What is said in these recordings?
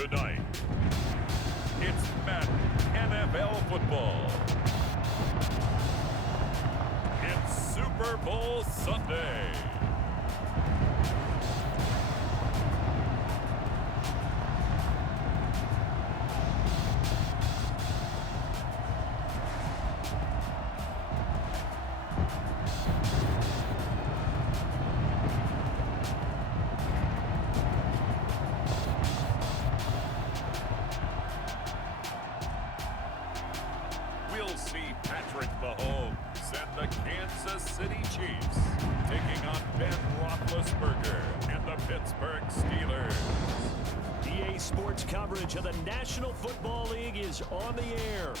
Tonight, it's Madden NFL football. It's Super Bowl Sunday. We'll see Patrick Mahomes and the Kansas City Chiefs taking on Ben Roethlisberger and the Pittsburgh Steelers. EA Sports coverage of the National Football League is on the air.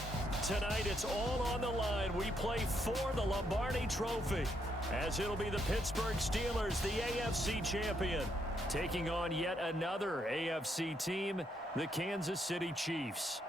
Tonight, it's all on the line. We play for the Lombardi Trophy, as it'll be the Pittsburgh Steelers, the AFC champion, taking on yet another AFC team, the Kansas City Chiefs.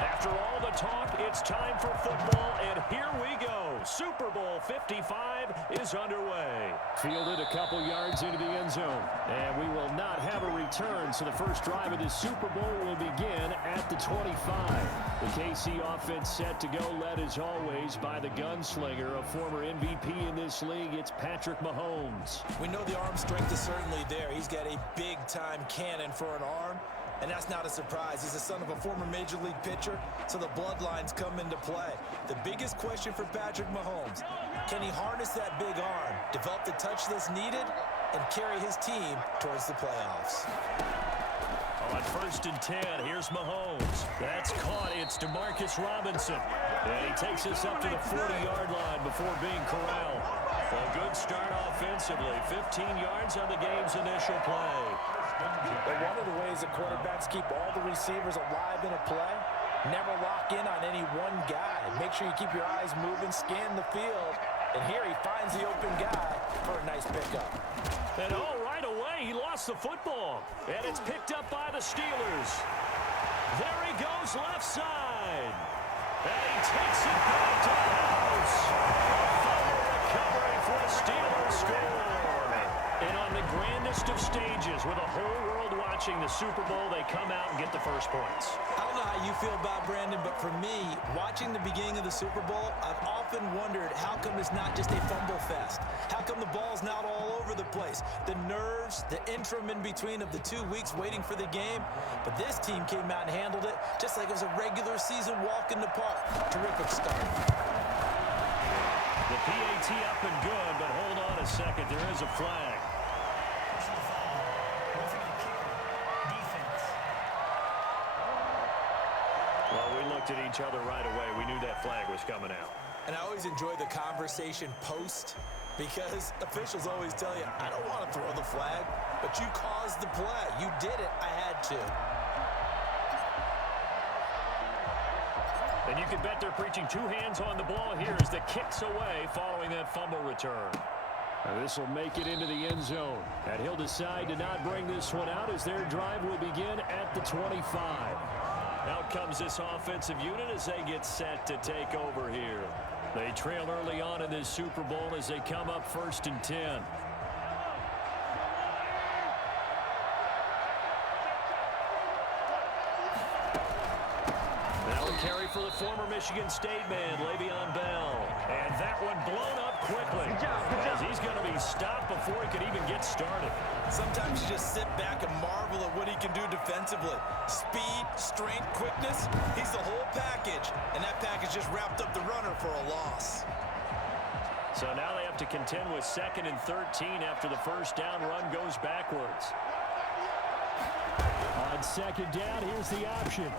After all the talk, it's time for football, and here we go. Super Bowl 55 is underway. Fielded a couple yards into the end zone, and we will not have a return, so the first drive of the Super Bowl will begin at the 25. The KC offense set to go, led as always by the gunslinger, a former MVP in this league. It's Patrick Mahomes. We know the arm strength is certainly there. He's got a big-time cannon for an arm. And that's not a surprise. He's the son of a former Major League pitcher, so the bloodlines come into play. The biggest question for Patrick Mahomes, can he harness that big arm, develop the touch that's needed, and carry his team towards the playoffs? On 1st and 10, here's Mahomes. That's caught. It's Demarcus Robinson. And he takes us up to the 40-yard line before being corralled. A good start offensively. 15 yards on the game's initial play. But one of the ways that quarterbacks keep all the receivers alive in a play, never lock in on any one guy. Make sure you keep your eyes moving, scan the field, and here he finds the open guy for a nice pickup. And right away, he lost the football. And it's picked up by the Steelers. There he goes, left side. And he takes it back to the house. Fumble recovery for a Steelers score. And on the grandest of stages, with the whole world watching the Super Bowl, they come out and get the first points. I don't know how you feel about Brandon, but for me, watching the beginning of the Super Bowl, I've often wondered how come it's not just a fumble fest? How come the ball's not all over the place? The nerves, the interim in between of the 2 weeks waiting for the game. But this team came out and handled it just like it was a regular season walk in the park. Terrific start. The PAT up and good, but hold on a second. There is a flag. Well, we looked at each other right away. We knew that flag was coming out. And I always enjoy the conversation post, because officials always tell you, I don't want to throw the flag, but you caused the play. You did it. I had to. And you can bet they're preaching two hands on the ball here as the kick's away following that fumble return. Now this will make it into the end zone. And he'll decide to not bring this one out as their drive will begin at the 25. Out comes this offensive unit as they get set to take over here. They trail early on in this Super Bowl as they come up 1st and 10. former Michigan State man, Le'Veon Bell. And that one blown up quickly. Good job. As he's going to be stopped before he could even get started. Sometimes you just sit back and marvel at what he can do defensively. Speed, strength, quickness, he's the whole package. And that package just wrapped up the runner for a loss. So now they have to contend with 2nd and 13 after the first down run goes backwards. On 2nd down, here's the option.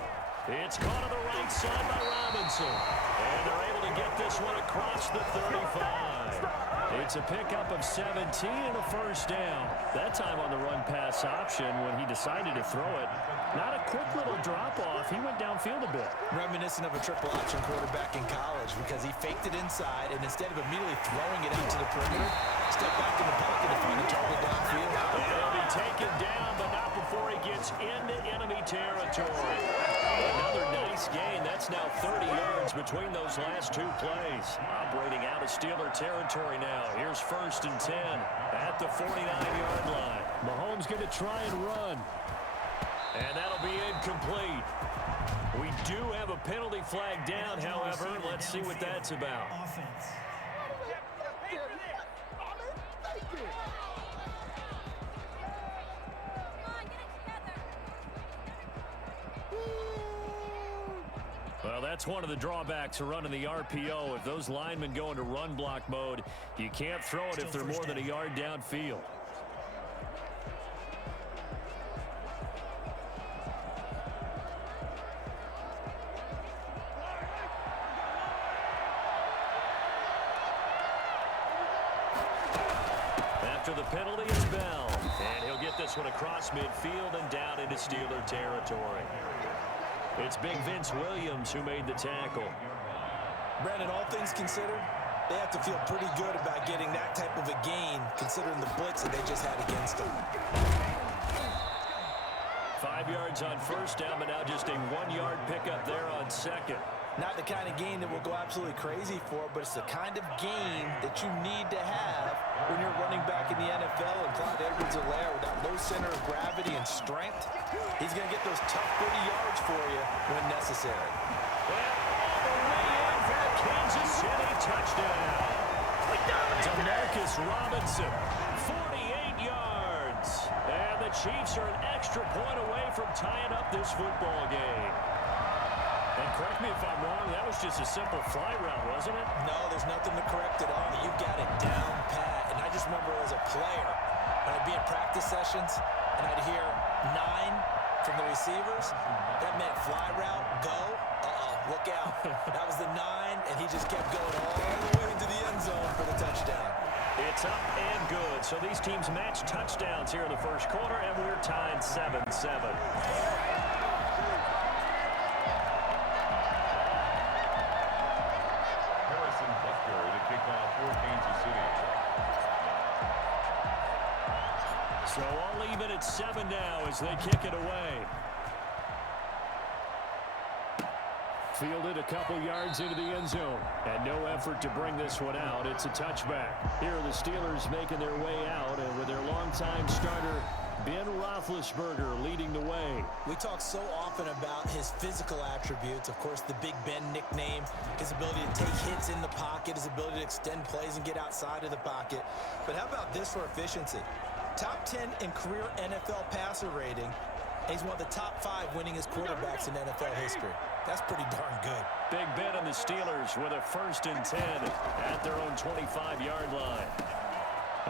It's caught on the right side by Robinson. And they're able to get this one across the 35. It's a pickup of 17 and a first down. That time on the run-pass option when he decided to throw it. Not a quick little drop-off. He went downfield a bit. Reminiscent of a triple option quarterback in college because he faked it inside, and instead of immediately throwing it out to the perimeter, stepped back in the pocket to find a target downfield. He'll be taken down, but not before he gets into enemy territory. Another nice gain. That's now 30 yards between those last 2 plays. Operating out of Steeler territory now. Here's 1st and 10 at the 49-yard line. Mahomes going to try and run. And that'll be incomplete. We do have a penalty flag down, however. Let's see what that's about. Well, that's one of the drawbacks of running the RPO. If those linemen go into run block mode, you can't throw it if they're more than a yard downfield. After the penalty, it's Bell. And he'll get this one across midfield and down into Steeler territory. It's Big Vince Williams who made the tackle. Brandon, all things considered, they have to feel pretty good about getting that type of a gain considering the blitz that they just had against them. 5 yards on first down, but now just a 1-yard pickup there on 2nd. Not the kind of gain that we'll go absolutely crazy for, but it's the kind of gain that you need to have when you're running back in the NFL. And Clyde Edwards-Helaire with that low center of gravity and strength, he's going to get those tough 30 yards for you when necessary. And all the way in for a Kansas City touchdown. Demarcus Robinson, 48 yards. And the Chiefs are an extra point away from tying up this football game. And correct me if I'm wrong, that was just a simple fly route, wasn't it? No, there's nothing to correct at all. You got it down pat. And I just remember as a player, when I'd be in practice sessions, and I'd hear 9 from the receivers, that meant fly route, go, look out. That was the 9, and he just kept going all the way into the end zone for the touchdown. It's up and good. So these teams match touchdowns here in the first quarter, and we're tied 7-7. So all even at 7 now as they kick it away. Fielded a couple yards into the end zone. And no effort to bring this one out. It's a touchback. Here are the Steelers making their way out. And with their longtime starter, Ben Roethlisberger, leading the way. We talk so often about his physical attributes. Of course, the Big Ben nickname, his ability to take hits in the pocket, his ability to extend plays and get outside of the pocket. But how about this for efficiency? Top 10 in career NFL passer rating. And he's one of the top 5 winningest quarterbacks in NFL history. That's pretty darn good. Big Ben and the Steelers with a 1st and 10 at their own 25-yard line.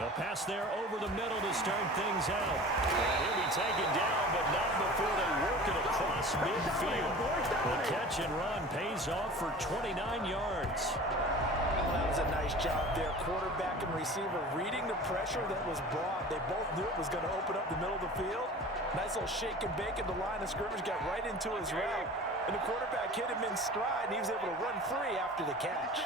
A pass there over the middle to start things out. And he'll be taken down, but not before they work it across midfield. The catch and run pays off for 29 yards. That was a nice job there. Quarterback and receiver reading the pressure that was brought. They both knew it was going to open up the middle of the field. Nice little shake and bake at the line of scrimmage. Got right into his route. And the quarterback hit him in stride, and he was able to run free after the catch.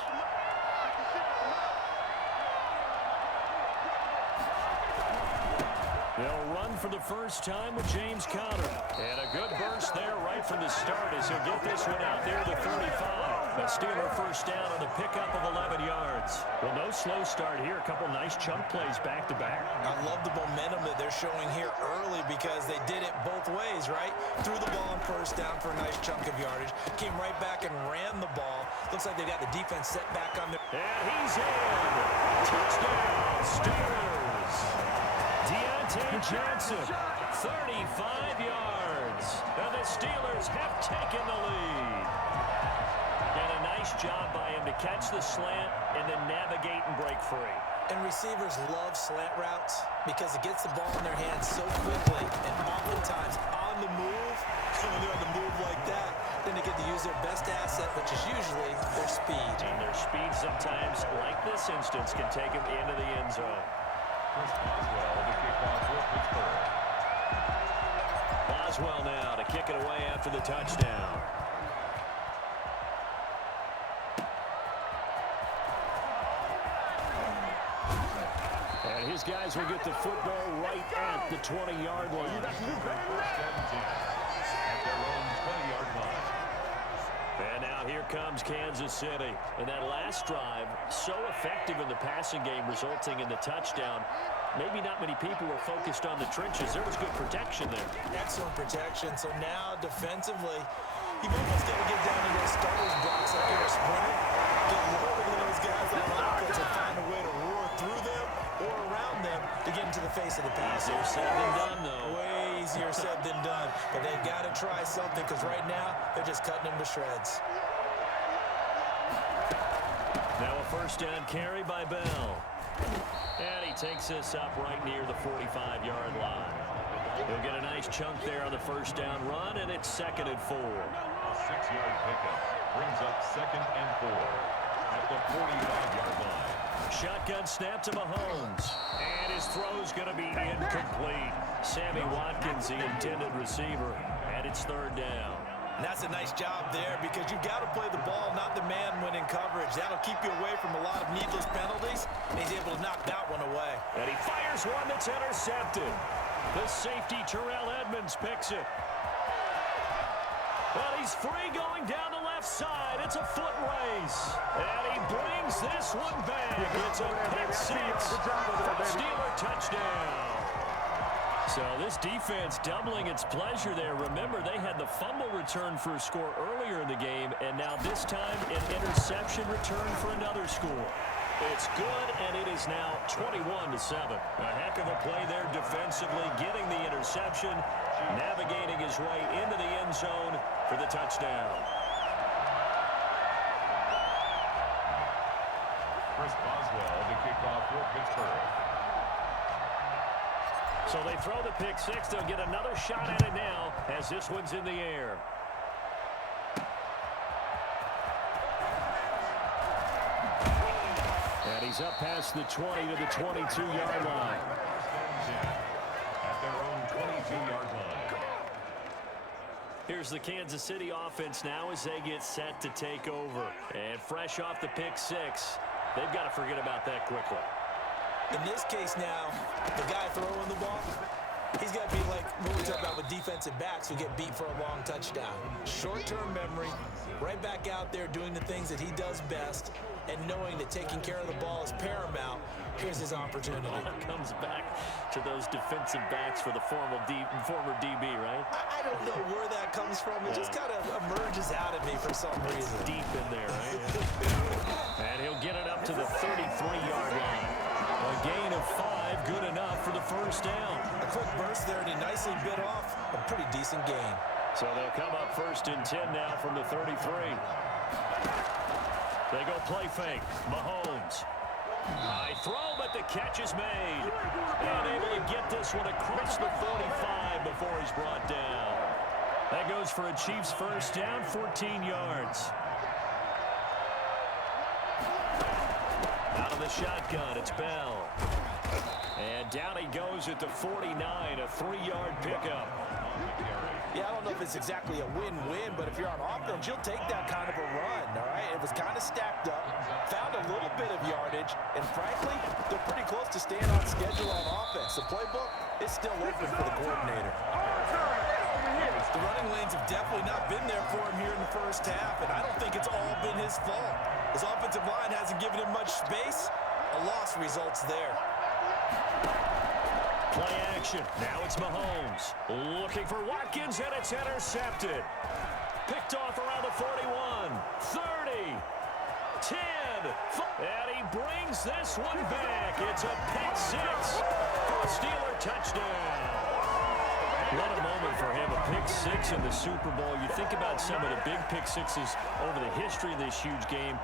They'll run for the first time with James Conner. And a good burst there right from the start as he'll get this one out there to 35. A Steeler first down on the pickup of 11 yards. Well, no slow start here. A couple nice chunk plays back-to-back. I love the momentum that they're showing here early because they did it both ways, right? Threw the ball on first down for a nice chunk of yardage. Came right back and ran the ball. Looks like they got the defense set back on their... And he's in. Touchdown, Steelers. Deontay Johnson, 35 yards. And the Steelers have taken the lead. And a nice job by him to catch the slant and then navigate and break free. And receivers love slant routes because it gets the ball in their hands so quickly and oftentimes on the move. So when they're on the move like that, then they get to use their best asset, which is usually their speed. And their speed sometimes, like this instance, can take them into the end zone. Boswell now to kick it away after the touchdown. And his guys will get the football right at the 20-yard line. And now here comes Kansas City. And that last drive, so effective in the passing game, resulting in the touchdown. Maybe not many people were focused on the trenches. There was good protection there. Excellent protection. So now defensively, you've almost got to get down to those starters blocks like you're a sprinter. Get lower than those guys on offense and find a way to roar through them or around them to get into the face of the pass. Easier said than done, though. Way easier said than done. But they've got to try something because right now they're just cutting them to shreds. Now a first down carry by Bell. And he takes this up right near the 45-yard line. He'll get a nice chunk there on the first down run, and it's 2nd and 4. A 6-yard pickup brings up 2nd and 4 at the 45-yard line. Shotgun snap to Mahomes. And his throw's going to be incomplete. Sammy Watkins, the intended receiver, and it's 3rd down. And that's a nice job there because you've got to play the ball, not the man when in coverage. That'll keep you away from a lot of needless penalties. And he's able to knock that one away. And he fires one that's intercepted. The safety, Terrell Edmonds, picks it. Well, he's free going down the left side. It's a foot race. And he brings this one back. It's a pick six. Steeler touchdown. So this defense doubling its pleasure there. Remember, they had the fumble return for a score earlier in the game, and now this time an interception return for another score. It's good, and it is now 21-7. A heck of a play there defensively, getting the interception, navigating his way into the end zone for the touchdown. Chris Boswell to kick off for Pittsburgh. So they throw the pick six. They'll get another shot at it now as this one's in the air. And he's up past the 20 to the 22-yard line. At their own 22-yard line. Here's the Kansas City offense now as they get set to take over. And fresh off the pick six, they've got to forget about that quickly. In this case now, the guy throwing the ball, he's got to be like what we talk about with defensive backs who get beat for a long touchdown. Short-term memory, right back out there doing the things that he does best, and knowing that taking care of the ball is paramount. Here's his opportunity. It comes back to those defensive backs for the former DB, right? I don't know where that comes from. It just kind of emerges out of me for some reason. Deep in there, right? And he'll get it up to the 33-yard line. A gain of 5, good enough for the first down. A quick burst there, and he nicely bit off a pretty decent gain. So they'll come up 1st and 10 now from the 33. They go play fake. Mahomes. High throw, but the catch is made. And able to get this one across the 45 before he's brought down. That goes for a Chiefs first down, 14 yards. Out of the shotgun, it's Bell. And down he goes at the 49, a 3-yard pickup. Yeah, I don't know if it's exactly a win-win, but if you're on offense, you'll take that kind of a run, all right? It was kind of stacked up, found a little bit of yardage, and frankly, they're pretty close to staying on schedule on offense. The playbook is still open for the coordinator. The running lanes have definitely not been there for him here in the first half, and I don't think it's all been his fault. His offensive line hasn't given him much space. A loss results there. Play action. Now it's Mahomes. Looking for Watkins, and it's intercepted. Picked off around the 41, 30, 10. And he brings this one back. It's a pick six for a Steeler touchdown. What a moment for him, a pick six in the Super Bowl. You think about some of the big pick sixes over the history of this huge game.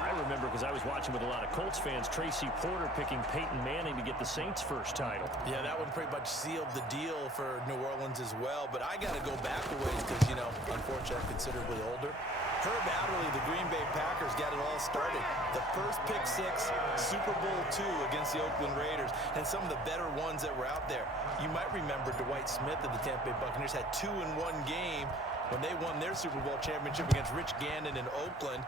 I remember, because I was watching with a lot of Colts fans, Tracy Porter picking Peyton Manning to get the Saints' first title. Yeah, that one pretty much sealed the deal for New Orleans as well. But I got to go back a ways because, you know, unfortunately, I'm considerably older. Herb Adderley, the Green Bay Packers, got it all started. The first pick six, Super Bowl II against the Oakland Raiders, and some of the better ones that were out there. You might remember Dwight Smith of the Tampa Bay Buccaneers had 2 in one game when they won their Super Bowl championship against Rich Gannon in Oakland.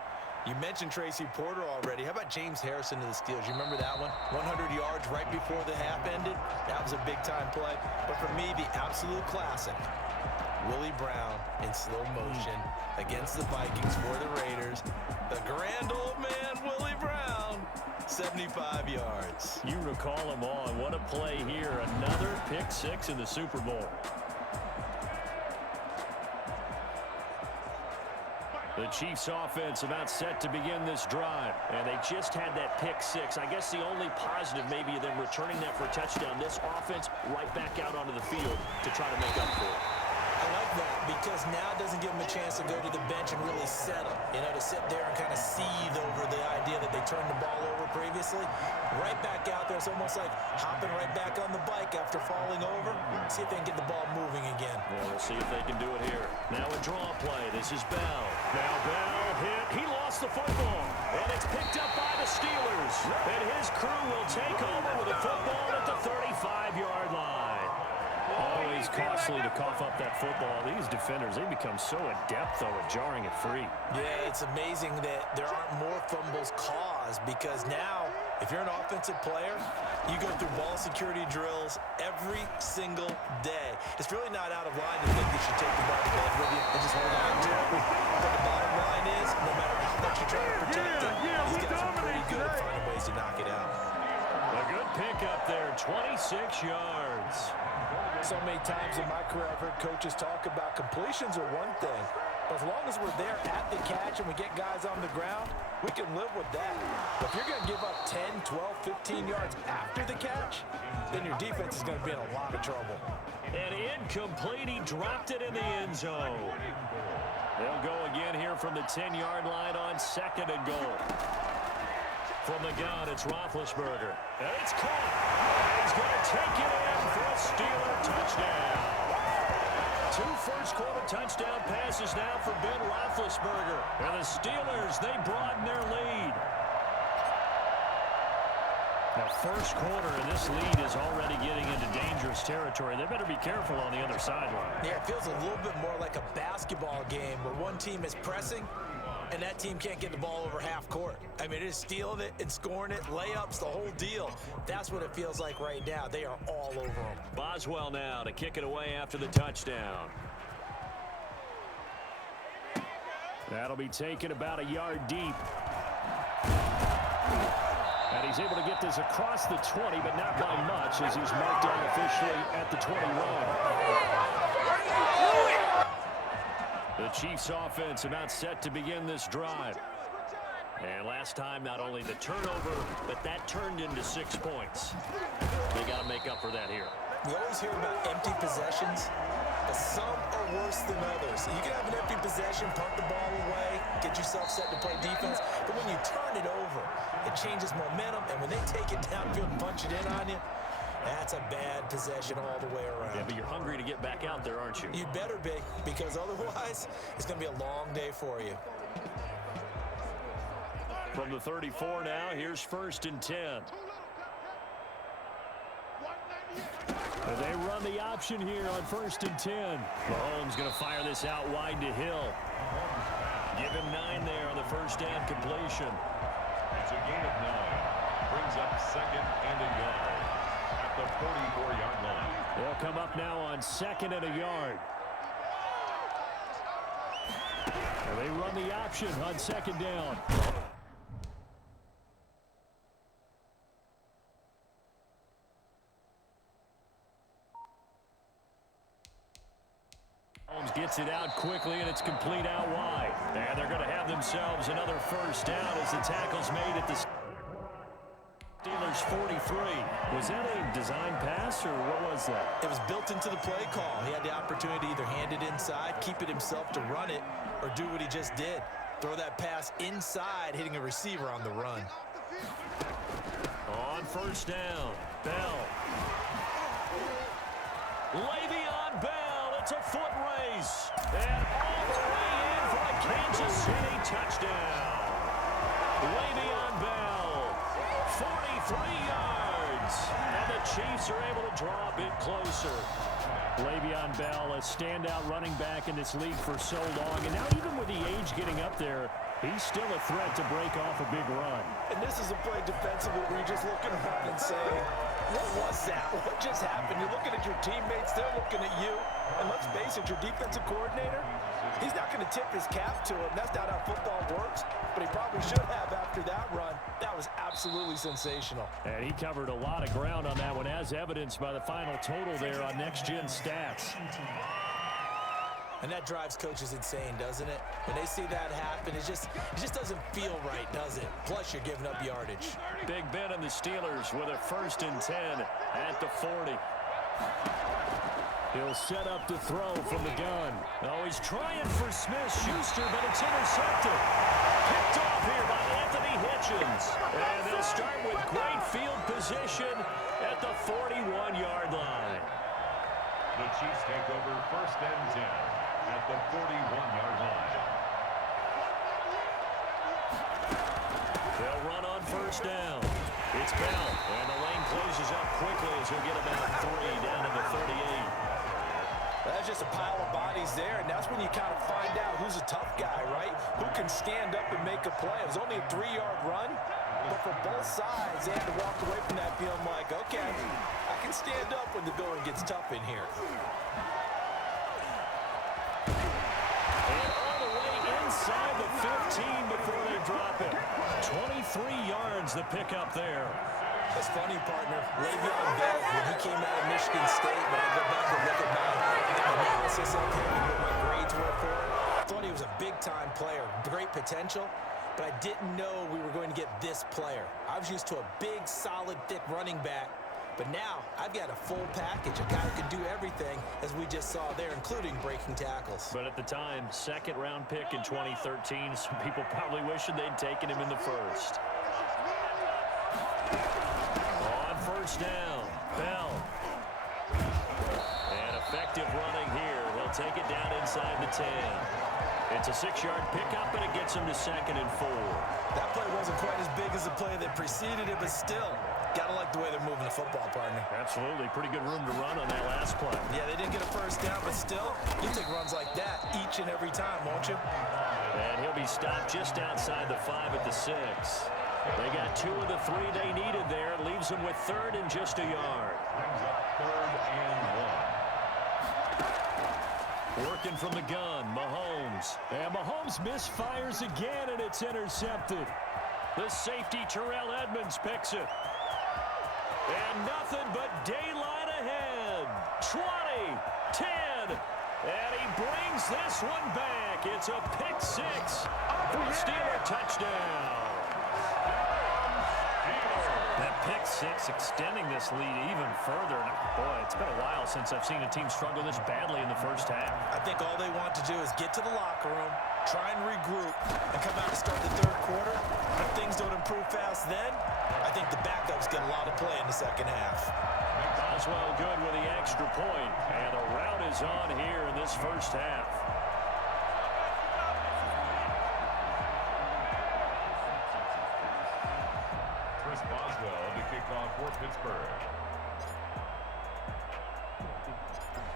You mentioned Tracy Porter already. How about James Harrison to the Steelers? You remember that one? 100 yards right before the half ended. That was a big-time play. But for me, the absolute classic, Willie Brown in slow motion against the Vikings for the Raiders. The grand old man, Willie Brown, 75 yards. You recall them all, and what a play here. Another pick six in the Super Bowl. The Chiefs offense about set to begin this drive, and they just had that pick six. I guess the only positive maybe of them returning that for a touchdown. This offense right back out onto the field to try to make up for it. I like that because now it doesn't give them a chance to go to the bench and really settle. You know, to sit there and kind of seethe over the idea that they turned the ball over previously. Right back out there. It's almost like hopping right back on the bike after falling over. See if they can get the ball moving again. Yeah, we'll see if they can do it here. Now a draw play. This is Bell. Now Bell hit. He lost the football. And it's picked up by the Steelers. And his crew will take over with a football at the 35-yard line. Always costly to cough up that football. These defenders, they become so adept, though, at jarring it free. Yeah, it's amazing that there aren't more fumbles caused because now, if you're an offensive player, you go through ball security drills every single day. It's really not out of line to think you should take the ball to bed with you and just hold on to it. But the bottom line is, no matter how much you try to protect it, these guys are pretty good at finding ways to knock it out. A good pickup there, 26 yards. So many times in my career, I've heard coaches talk about completions are one thing, but as long as we're there at the catch and we get guys on the ground, we can live with that. But if you're going to give up 10, 12, 15 yards after the catch, then your defense is going to be in a lot of trouble. And incomplete, he dropped it in the end zone. They'll go again here from the 10-yard line on 2nd and goal. From the gun, it's Roethlisberger. And it's caught. And he's going to take it in for a Steeler touchdown. 2 first-quarter touchdown passes now for Ben Roethlisberger. And the Steelers, they broaden their lead. Now, first quarter, and this lead is already getting into dangerous territory. They better be careful on the other sideline. Yeah, it feels a little bit more like a basketball game where one team is pressing and that team can't get the ball over half court. I mean, it is stealing it and scoring it, layups, the whole deal. That's what it feels like right now. They are all over them. Boswell now to kick it away after the touchdown. That'll be taken about a yard deep. And he's able to get this across the 20, but not by much as he's marked down officially at the 21. The Chiefs offense about set to begin this drive. And last time, not only the turnover, but that turned into 6 points. They got to make up for that here. We always hear about empty possessions, but some are worse than others. You can have an empty possession, punt the ball away, get yourself set to play defense, but when you turn it over, it changes momentum, and when they take it downfield and punch it in on you, that's a bad possession all the way around. Yeah, but you're hungry to get back out there, aren't you? You better be, because otherwise, it's going to be a long day for you. From the 34 now, here's 1st and 10. And they run the option here on 1st and 10. Mahomes going to fire this out wide to Hill. Give him 9 there on the first down completion. It's a gain of 9. Brings up 2nd and a yard at the 44-yard line. They'll come up now on 2nd and a yard. And they run the option on second down. Holmes gets it out quickly, and it's complete out wide. And they're going to have themselves another first down as the tackle's made at the Steelers 43. Was that a design pass, or what was that? It was built into the play call. He had the opportunity to either hand it inside, keep it himself to run it, or do what he just did. Throw that pass inside, hitting a receiver on the run. On first down, Bell. Le'Veon Bell, it's a foot race. And all the way in for a Kansas City touchdown. Le'Veon Bell, 43 yards. And the Chiefs are able to draw a bit closer. Le'Veon Bell, a standout running back in this league for so long. And now even with the age getting up there, he's still a threat to break off a big run. And this is a play defensively where you're just looking around and saying, what was that? What just happened? You're looking at your teammates. They're looking at you. And let's face it, your defensive coordinator, he's not going to tip his cap to him. That's not how football works. But he probably should have after that run. That was absolutely sensational. And he covered a lot of ground on that one, as evidenced by the final total there on next-gen stats. And that drives coaches insane, doesn't it? When they see that happen, it just doesn't feel right, does it? Plus, you're giving up yardage. Big Ben and the Steelers with a 1st and 10 at the 40. He'll set up to throw from the gun. Oh, he's trying for Smith-Schuster, but it's intercepted. Picked off here by Anthony Hitchens. And they'll start with great field position at the 41-yard line. The Chiefs take over 1st and 10 at the 41-yard line. They'll run on first down. It's Bell, and the lane closes up quickly as he'll get about 3 down to the 38. That's just a pile of bodies there, and that's when you kind of find out who's a tough guy, right? Who can stand up and make a play. It was only a 3-yard run, but for both sides, they had to walk away from that feeling like, okay, I can stand up when the going gets tough in here. And all the way inside the 15 before they drop it. 23 yards the pickup there. It's funny, partner. Le'Veon Bell, when he came out of Michigan State, when I go back and look at my analysis of him and what my grades were for him, I thought he was a big-time player, great potential, but I didn't know we were going to get this player. I was used to a big, solid, thick running back, but now I've got a full package, a guy who can do everything, as we just saw there, including breaking tackles. But at the time, 2nd-round pick in 2013, some people probably wishing they'd taken him in the 1st. On first down, Bell. And effective running here. He'll take it down inside the 10. It's a 6-yard pickup, and it gets him to 2nd and 4. That play wasn't quite as big as the play that preceded it, but still, gotta like the way they're moving the football, partner. Absolutely. Pretty good room to run on that last play. Yeah, they didn't get a first down, but still, you take runs like that each and every time, won't you? And he'll be stopped just outside the 5 at the 6. They got 2 of the 3 they needed there. Leaves them with 3rd and just a yard. Brings up 3rd and 1. Working from the gun, Mahomes. And Mahomes misfires again, and it's intercepted. The safety, Terrell Edmonds, picks it. And nothing but daylight ahead. 20, 10, and he brings this one back. It's a pick 6 for a Steeler touchdown. That pick 6 extending this lead even further. And boy, it's been a while since I've seen a team struggle this badly in the first half. I think all they want to do is get to the locker room, try and regroup, and come out and start the 3rd quarter. If things don't improve fast then, I think the backups get a lot of play in the 2nd half. Boswell good with the extra point. And the route is on here in this first half. Boswell to kick off for Pittsburgh.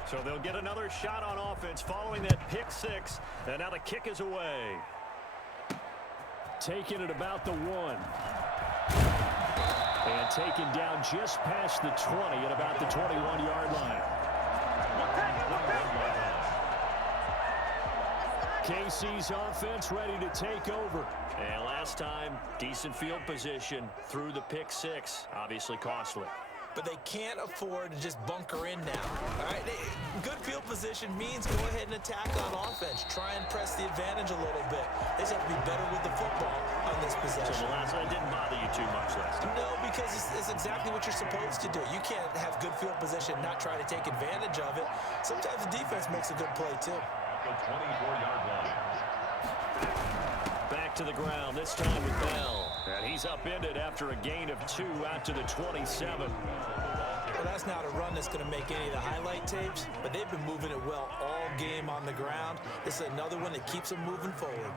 So they'll get another shot on offense following that pick 6. And now the kick is away. Taking it about the 1. And taken down just past the 20 at about the 21-yard line. KC's offense ready to take over. And last time, decent field position through the pick six. Obviously costly. But they can't afford to just bunker in now. All right, good field position means go ahead and attack on offense. Try and press the advantage a little bit. They just have to be better with the football on this possession. So the last one didn't bother you too much last time? No, because it's exactly what you're supposed to do. You can't have good field position, not try to take advantage of it. Sometimes the defense makes a good play, too. The 24-yard line. Back to the ground, this time with Bell. And he's upended after a gain of 2 out to the 27. Well, that's not a run that's going to make any of the highlight tapes, but they've been moving it well all game on the ground. This is another one that keeps them moving forward.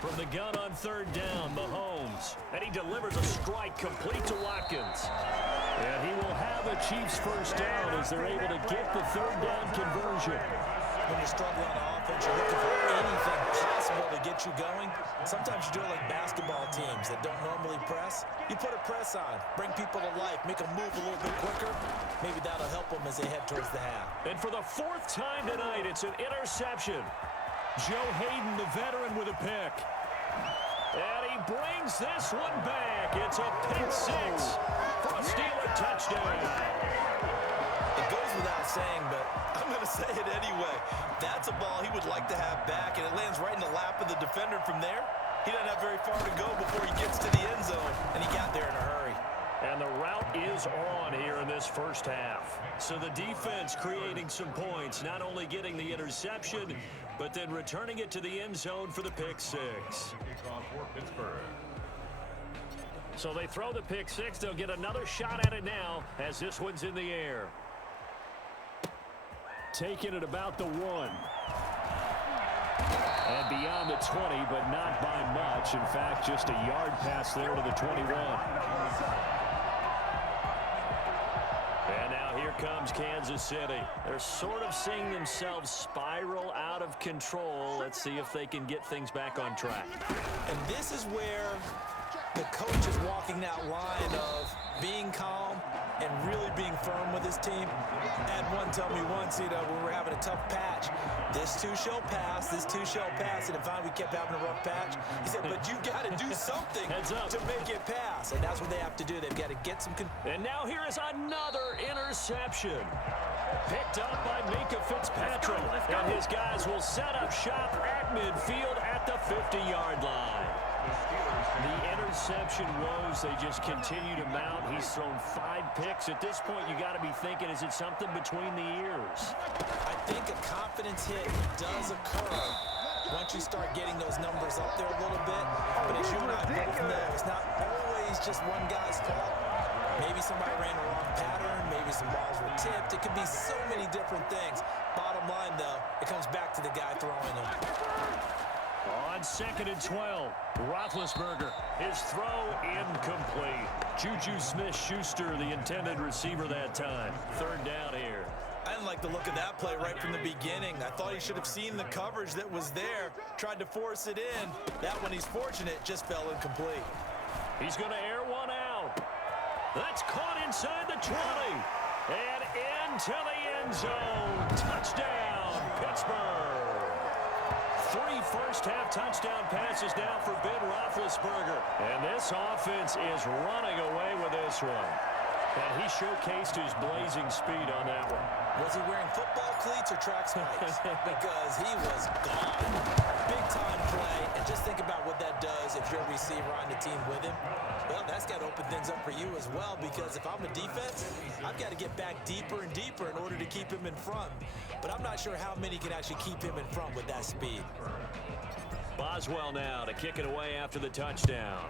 From the gun on third down, Mahomes. And he delivers a strike complete to Watkins. And he will have a Chiefs first down as they're able to get the third down conversion. When you're struggling on offense, you're looking for anything possible to get you going. Sometimes you do it like basketball teams that don't normally press. You put a press on, bring people to life, make them move a little bit quicker. Maybe that'll help them as they head towards the half. And for the 4th time tonight, it's an interception. Joe Hayden, the veteran, with a pick. And he brings this one back. It's a pick 6 for a Steeler touchdown. It goes without saying, but I'm going to say it anyway. That's a ball he would like to have back, and it lands right in the lap of the defender from there. He doesn't have very far to go before he gets to the end zone, and he got there in a hurry. And the route is on here in this first half. So the defense creating some points, not only getting the interception, but then returning it to the end zone for the pick 6. Kickoff for Pittsburgh. So they throw the pick 6. They'll get another shot at it now as this one's in the air. Taking it about the 1. And beyond the 20, but not by much. In fact, just a yard pass there to the 21. And now here comes Kansas City. They're sort of seeing themselves spiral out of control. Let's see if they can get things back on track. And this is where the coach is walking that line of being calm and really being firm with his team. Had one tell me once, when we were having a tough patch, this too shall pass, this too shall pass, and if we kept having a rough patch, he said, but you got to do something to make it pass, and that's what they have to do. They've got to get some... And now here is another interception. Picked up by Minka Fitzpatrick, and his guys will set up shop at midfield at the 50-yard line. The interception woes, they just continue to mount. He's thrown 5 picks. At this point, you got to be thinking, is it something between the ears? I think a confidence hit does occur once you start getting those numbers up there a little bit. But as you and I both know, it's not always just one guy's fault. Maybe somebody ran the wrong pattern. Maybe some balls were tipped. It could be so many different things. Bottom line, though, it comes back to the guy throwing them. On 2nd and 12, Roethlisberger, his throw incomplete. Juju Smith-Schuster, the intended receiver that time. 3rd down here. I didn't like the look of that play right from the beginning. I thought he should have seen the coverage that was there, tried to force it in. That one, he's fortunate, just fell incomplete. He's going to air one out. That's caught inside the 20. And into the end zone. Touchdown, Pittsburgh. 3 first-half touchdown passes now for Ben Roethlisberger. And this offense is running away with this one. And he showcased his blazing speed on that one. Was he wearing football cleats or track spikes? Because he was gone. Big-time play. And just think about what that does if you're a receiver on the team with him. Well, that's got to open things up for you as well, because if I'm a defense, I've got to get back deeper and deeper in order to keep him in front. But I'm not sure how many can actually keep him in front with that speed. Boswell now to kick it away after the touchdown.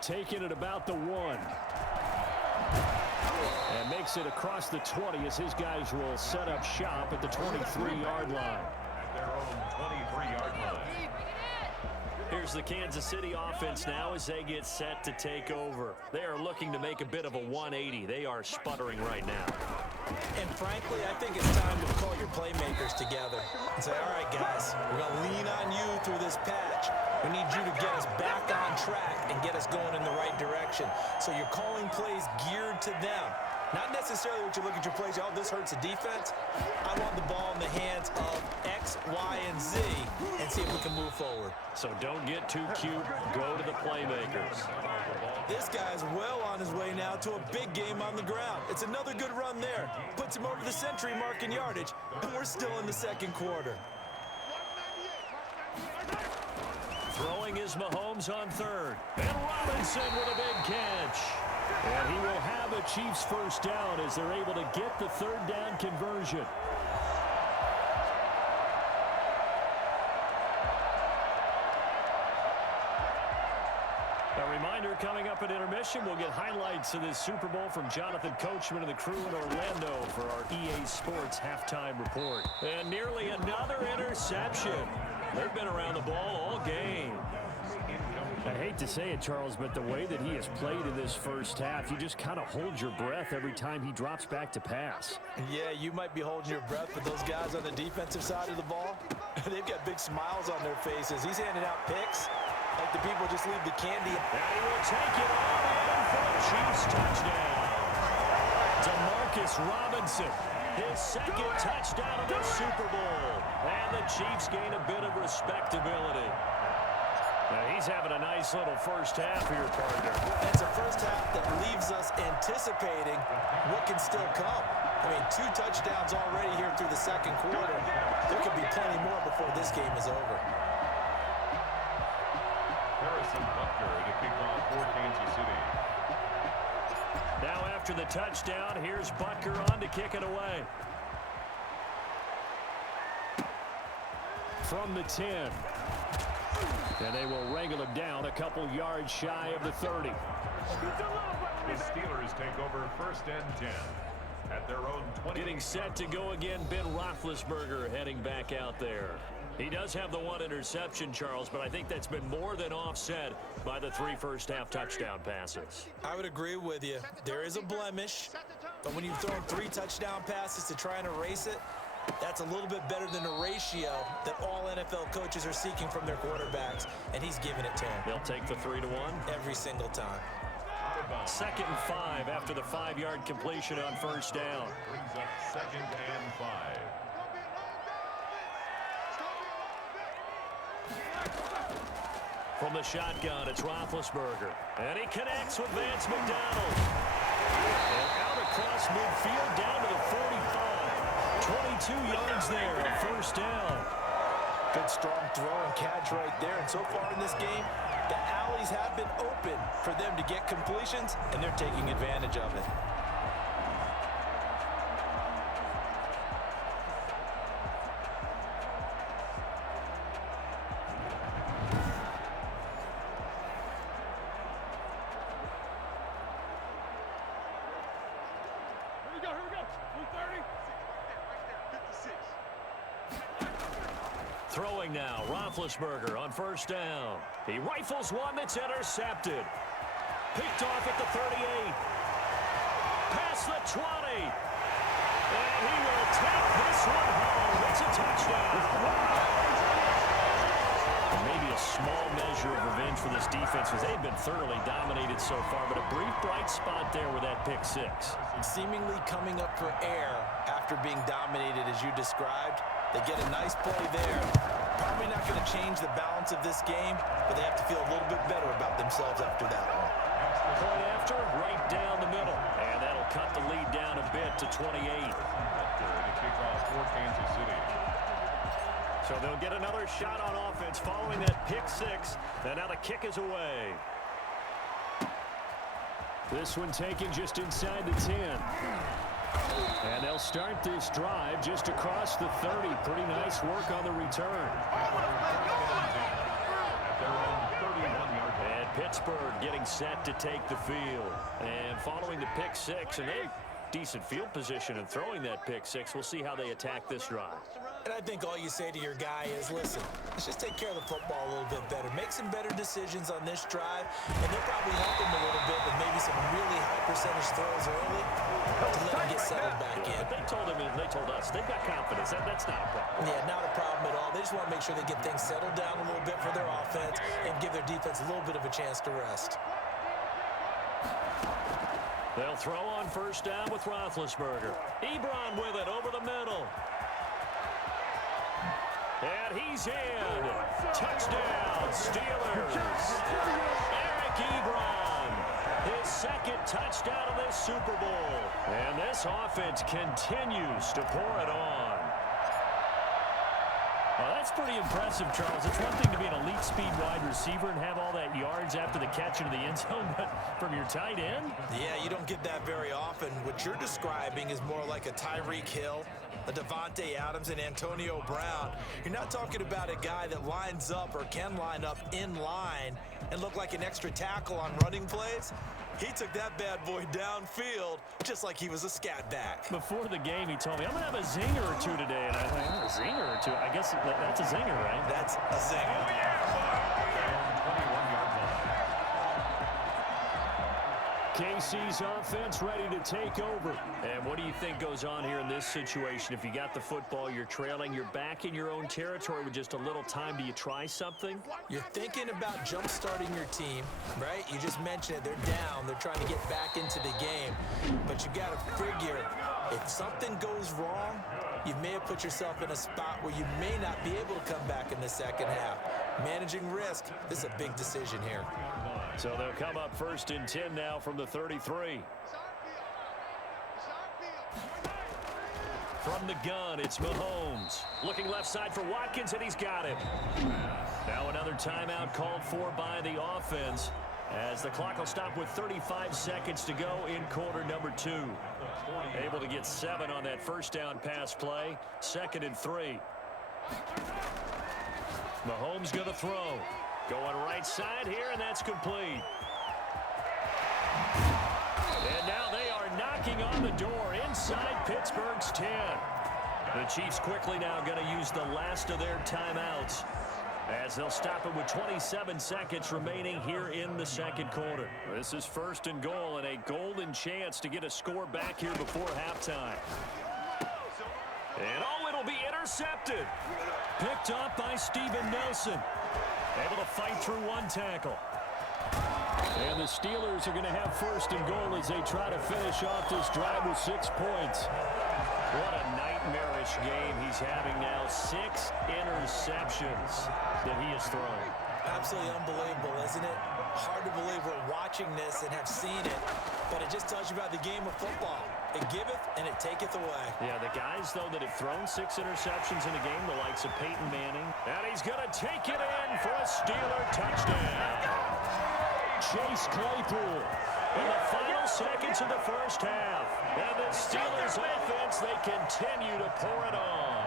Taking it about the 1. And makes it across the 20 as his guys will set up shop at the 23-yard line. At their own 23-yard line. Here's the Kansas City offense now as they get set to take over. They are looking to make a bit of a 180. They are sputtering right now. And frankly, I think it's time to call your playmakers together and say, all right, guys, we're going to lean on you through this patch. We need you to get us back on track and get us going in the right direction. So you're calling plays geared to them. Not necessarily what you look at your plays, oh, this hurts the defense. I want the ball in the hands of X, Y, and Z and see if we can move forward. So don't get too cute. Go to the playmakers. This guy's well on his way now to a big game on the ground. It's another good run there. Puts him over the century mark in yardage, and we're still in the second quarter. Throwing is Mahomes on third. And Robinson with a big catch. And he will have a Chiefs first down as they're able to get the third down conversion. A reminder, coming up at intermission, we'll get highlights of this Super Bowl from Jonathan Coachman and the crew in Orlando for our EA Sports halftime report. And nearly another interception. They've been around the ball all game. I hate to say it, Charles, but the way that he has played in this first half, you just kind of hold your breath every time he drops back to pass. Yeah, you might be holding your breath, but those guys on the defensive side of the ball, they've got big smiles on their faces. He's handing out picks like the people just leave the candy. And he will take it all in for a Chiefs touchdown. Demarcus Robinson, his second touchdown of the Super Bowl. And the Chiefs gain a bit of respectability. Now he's having a nice little first half here, partner. It's a first half that leaves us anticipating what can still come. I mean, 2 touchdowns already here through the second quarter. There could be plenty more before this game is over. Harrison Butker to kick off for Kansas City. Now after the touchdown, here's Butker on to kick it away. From the 10. And they will wrangle him down a couple yards shy of the 30. The Steelers take over first and 10 at their own 20. Getting set to go again, Ben Roethlisberger heading back out there. He does have the 1 interception, Charles, but I think that's been more than offset by the 3 first-half touchdown passes. I would agree with you. There is a blemish, but when you've thrown 3 touchdown passes to try and erase it, that's a little bit better than a ratio that all NFL coaches are seeking from their quarterbacks, and he's giving it to them. They'll take the 3-1 every single time. 2nd and 5 after the 5-yard completion on first down. Brings up 2nd and 5. From the shotgun, it's Roethlisberger. And he connects with Vance McDonald. And out across midfield down to the 45. 22 yards there, a first down. Good strong throw and catch right there. And so far in this game, the alleys have been open for them to get completions, and they're taking advantage of it. Throwing now, Roethlisberger on first down. He rifles one that's intercepted. Picked off at the 38. Past the 20. And he will take this one home. It's a touchdown. Maybe a small measure of revenge for this defense because they've been thoroughly dominated so far, but a brief bright spot there with that pick 6. Seemingly coming up for air after being dominated as you described. They get a nice play there. Probably not going to change the balance of this game, but they have to feel a little bit better about themselves after that one. Point after, right down the middle. And that'll cut the lead down a bit to 28. To kick off for Kansas City. So they'll get another shot on offense following that pick 6. And now the kick is away. This one taken just inside the 10. And they'll start this drive just across the 30. Pretty nice work on the return. And Pittsburgh getting set to take the field. And following the pick 6, and they decent field position and throwing that pick 6. We'll see how they attack this drive. And I think all you say to your guy is, listen, let's just take care of the football a little bit better. Make some better decisions on this drive, and they'll probably help him a little bit with maybe some really high percentage throws early to let him get settled back in. But they told us, they've got confidence. That's not a problem. Yeah, not a problem at all. They just want to make sure they get things settled down a little bit for their offense and give their defense a little bit of a chance to rest. They'll throw on first down with Roethlisberger. Ebron with it over the middle. And he's in. Touchdown, Steelers. Eric Ebron, his second touchdown of this Super Bowl. And this offense continues to pour it on. Well, that's pretty impressive, Charles. It's one thing to be an elite speed wide receiver and have all that yards after the catch into the end zone, but from your tight end? Yeah, you don't get that very often. What you're describing is more like a Tyreek Hill, a Devontae Adams, and Antonio Brown. You're not talking about a guy that lines up or can line up in line and look like an extra tackle on running plays. He took that bad boy downfield just like he was a scat back. Before the game, he told me, I'm going to have a zinger or two today. And I thought, a zinger or two? I guess that's a zinger, right? That's a zinger. KC's offense ready to take over. And what do you think goes on here in this situation? If you got the football, you're trailing, you're back in your own territory with just a little time. Do you try something? You're thinking about jump-starting your team, right? You just mentioned it. They're down. They're trying to get back into the game. But you got to figure, if something goes wrong, you may have put yourself in a spot where you may not be able to come back in the second half. Managing risk, this is a big decision here. So they'll come up first and 10 now from the 33. From the gun, it's Mahomes. Looking left side for Watkins, and he's got it. Now another timeout called for by the offense, as the clock will stop with 35 seconds to go in quarter number 2. Able to get 7 on that first down pass play. 2nd and 3. Mahomes going to throw. Going right side here, and that's complete. And now they are knocking on the door inside Pittsburgh's 10. The Chiefs quickly now going to use the last of their timeouts, as they'll stop it with 27 seconds remaining here in the second quarter. This is 1st and goal, and a golden chance to get a score back here before halftime. And it'll be intercepted. Picked up by Steven Nelson. Able to fight through one tackle. And the Steelers are going to have 1st and goal as they try to finish off this drive with 6 points. What a nightmarish game he's having now. 6 interceptions that he has thrown. Absolutely unbelievable, isn't it? Hard to believe we're watching this and have seen it, but it just tells you about the game of football. It giveth and it taketh away. Yeah, the guys, though, that have thrown 6 interceptions in a game, the likes of Peyton Manning. And he's going to take it in for a Steeler touchdown. Chase Claypool in the final seconds of the first half. And the Steelers offense, they continue to pour it on.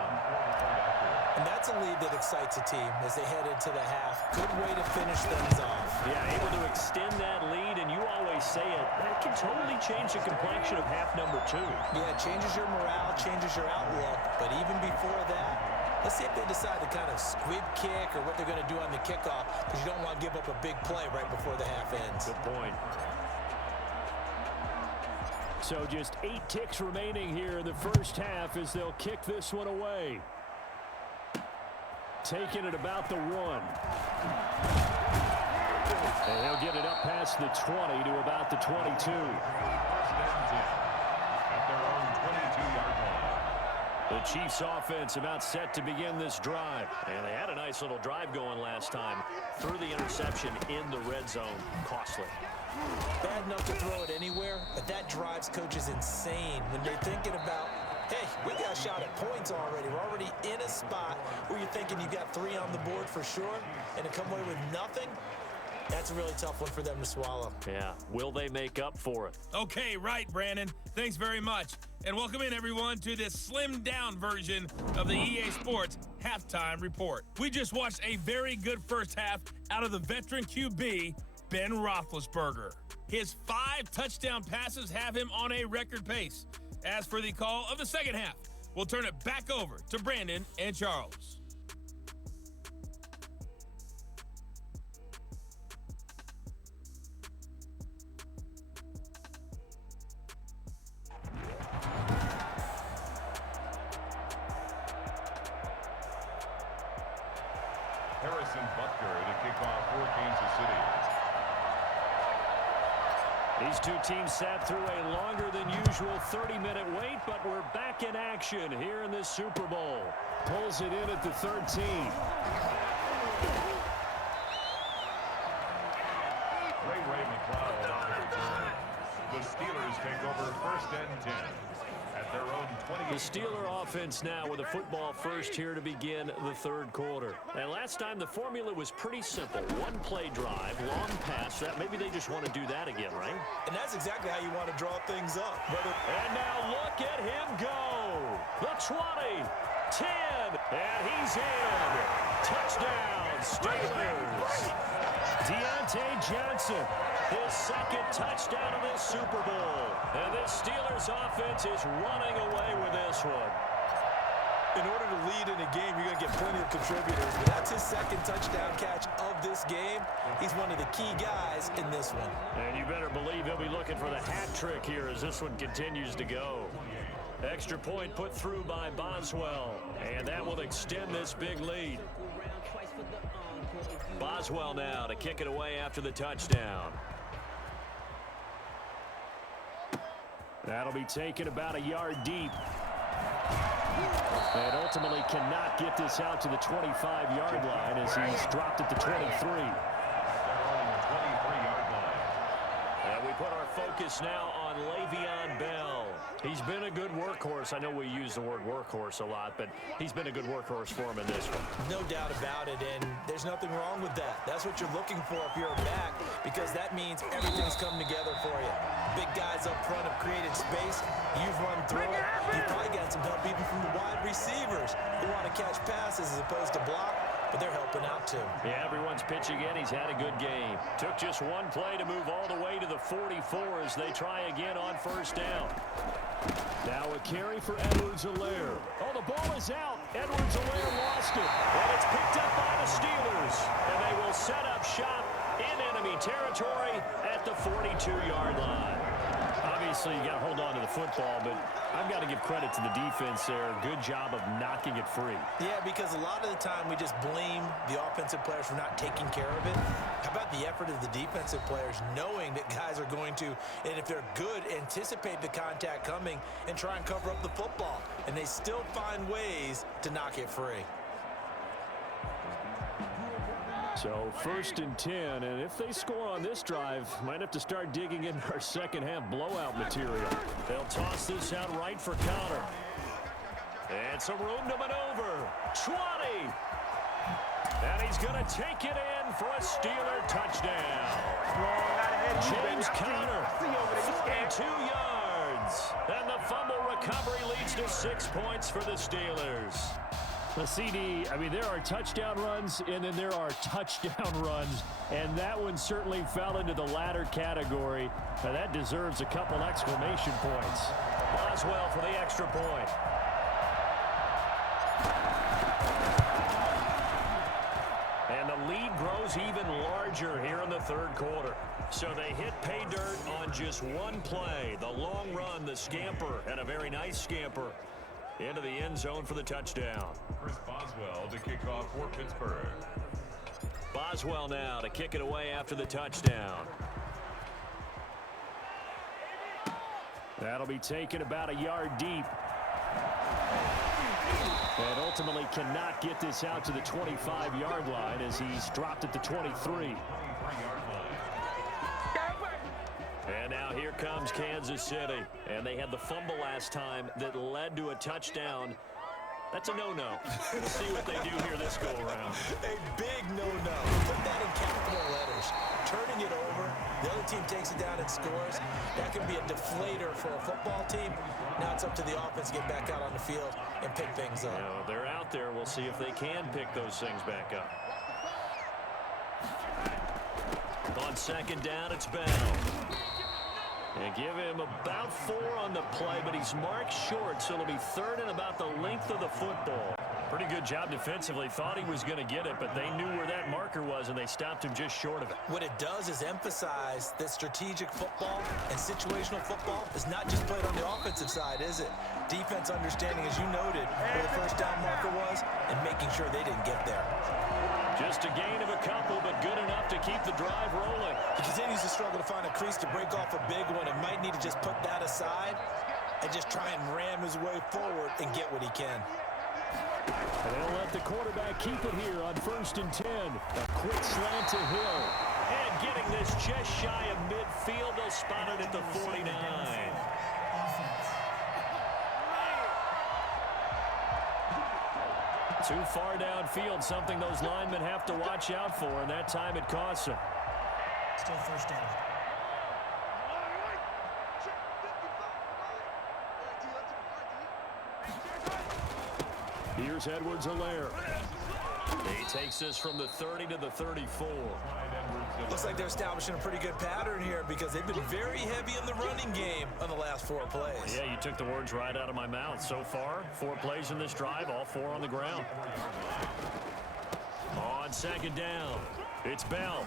And that's a lead that excites a team as they head into the half. Good way to finish things off. Yeah, able to extend that lead, and you always say it, that can totally change the complexion of half number 2. Yeah, it changes your morale, changes your outlook. But even before that, let's see if they decide to kind of squib kick or what they're going to do on the kickoff, because you don't want to give up a big play right before the half ends. Good point. So just 8 ticks remaining here in the first half as they'll kick this one away. Taking it about the 1. And he'll get it up past the 20 to about the 22. The Chiefs offense about set to begin this drive. And they had a nice little drive going last time. Threw the interception in the red zone. Costly. Bad enough to throw it anywhere, but that drives coaches insane when they're thinking about, hey, we got a shot at points already. We're already in a spot where you're thinking you got 3 on the board for sure, and to come away with nothing, that's a really tough one for them to swallow. Yeah. Will they make up for it? Okay, right, Brandon. Thanks very much. And welcome in, everyone, to this slimmed-down version of the EA Sports Halftime Report. We just watched a very good first half out of the veteran QB, Ben Roethlisberger. His 5 touchdown passes have him on a record pace. As for the call of the second half, we'll turn it back over to Brandon and Charles. Harrison Butker to kick off for Kansas City. These two teams sat through a longer than usual 30-minute wait, but we're back in action here in this Super Bowl. Pulls it in at the 13. Ray McLeod on the return. The Steelers take over 1st and 10 at their own 20. The Steeler offense now with a football first here to begin the third quarter. And last time the formula was pretty simple. One play drive, long pass. That maybe they just want to do that again, right? And that's exactly how you want to draw things up. And now look at him go. The 20, 10, and he's in. Touchdown, Steelers. Deontay Johnson, his second touchdown of this Super Bowl. And this Steelers offense is running away with this one. In order to lead in a game, you're going to get plenty of contributors. But that's his second touchdown catch of this game. He's one of the key guys in this one. And you better believe he'll be looking for the hat trick here as this one continues to go. Extra point put through by Boswell. And that will extend this big lead. Boswell now to kick it away after the touchdown. That'll be taken about a yard deep. And ultimately cannot get this out to the 25-yard line as he's dropped at the 23. And we put our focus now on Le'Veon Bell. He's been a good workhorse. I know we use the word workhorse a lot, but he's been a good workhorse for him in this one. No doubt about it, and there's nothing wrong with that. That's what you're looking for if you're a back, because that means everything's coming together for you. Big guys up front have created space. You've run through it. You've probably got some help even from the wide receivers who want to catch passes as opposed to block, but they're helping out too. Yeah, everyone's pitching in. He's had a good game. Took just one play to move all the way to the 44 as they try again on first down. Now a carry for Edwards-Helaire. Oh, the ball is out. Edwards-Helaire lost it. And it's picked up by the Steelers. And they will set up shop in enemy territory at the 42-yard line. Obviously, you got to hold on to the football, but I've got to give credit to the defense there. Good job of knocking it free. Yeah, because a lot of the time we just blame the offensive players for not taking care of it. How about the effort of the defensive players knowing that guys are going to, and if they're good, anticipate the contact coming and try and cover up the football. And they still find ways to knock it free. So 1st and 10, and if they score on this drive, might have to start digging in our second half blowout material. They'll toss this out right for Connor. And some room to maneuver. 20. And he's going to take it in for a Steeler touchdown. James Conner, 42 yards. And the fumble recovery leads to 6 points for the Steelers. The CD, I mean, there are touchdown runs, and then there are touchdown runs, and that one certainly fell into the latter category. Now, that deserves a couple exclamation points. Boswell for the extra point. And the lead grows even larger here in the third quarter. So they hit pay dirt on just one play. The long run, the scamper, and a very nice scamper into the end zone for the touchdown. Chris Boswell to kick off for Pittsburgh. Boswell now to kick it away after the touchdown. That'll be taken about a yard deep. And ultimately cannot get this out to the 25-yard line as he's dropped at the 23. And now here comes Kansas City. And they had the fumble last time that led to a touchdown. That's a no-no. We'll see what they do here this go-around. A big no-no. Put that in capital letters. Turning it over, the other team takes it down and scores. That can be a deflator for a football team. Now it's up to the offense to get back out on the field and pick things up. Now, they're out there. We'll see if they can pick those things back up. On second down, it's Bell. And give him about 4 on the play, but he's marked short, so it'll be 3rd and about the length of the football. Pretty good job defensively. Thought he was going to get it, but they knew where that marker was, and they stopped him just short of it. What it does is emphasize that strategic football and situational football is not just played on the offensive side, is it? Defense understanding, as you noted, where the first down marker was and making sure they didn't get there. Just a gain of a couple, but good enough to keep the drive rolling. He continues continues to struggle to find a crease to break off a big one and might need to just put that aside and just try and ram his way forward and get what he can. They'll let the quarterback keep it here on 1st and 10. A quick slant to Hill. And getting this just shy of midfield. They'll spot it at the 49. Too far downfield, something those linemen have to watch out for, and that time it costs them. Still first down. Here's Edwards-Helaire. He takes this from the 30 to the 34. Looks like they're establishing a pretty good pattern here because they've been very heavy in the running game on the last 4 plays. Yeah, you took the words right out of my mouth. So far, 4 plays in this drive, all 4 on the ground. On 2nd down, it's Bell.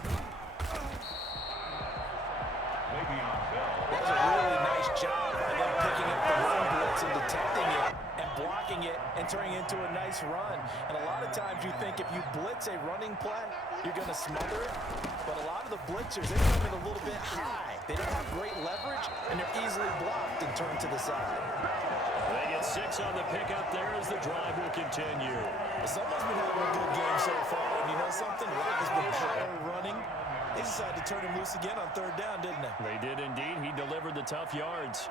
That's a really nice job by them picking up the run blitz and detecting it and blocking it and turning it into a nice run. And a lot of times you think if you blitz a running play, you're going to smother it. But a lot of the blitzers, they come in a little bit high. They don't have great leverage, and they're easily blocked and turned to the side. They get 6 on the pickup there as the drive will continue. Someone's been having a good game so far. And you know something? Rock has been power running. They decided to turn him loose again on 3rd down, didn't they? They did indeed. He delivered the tough yards.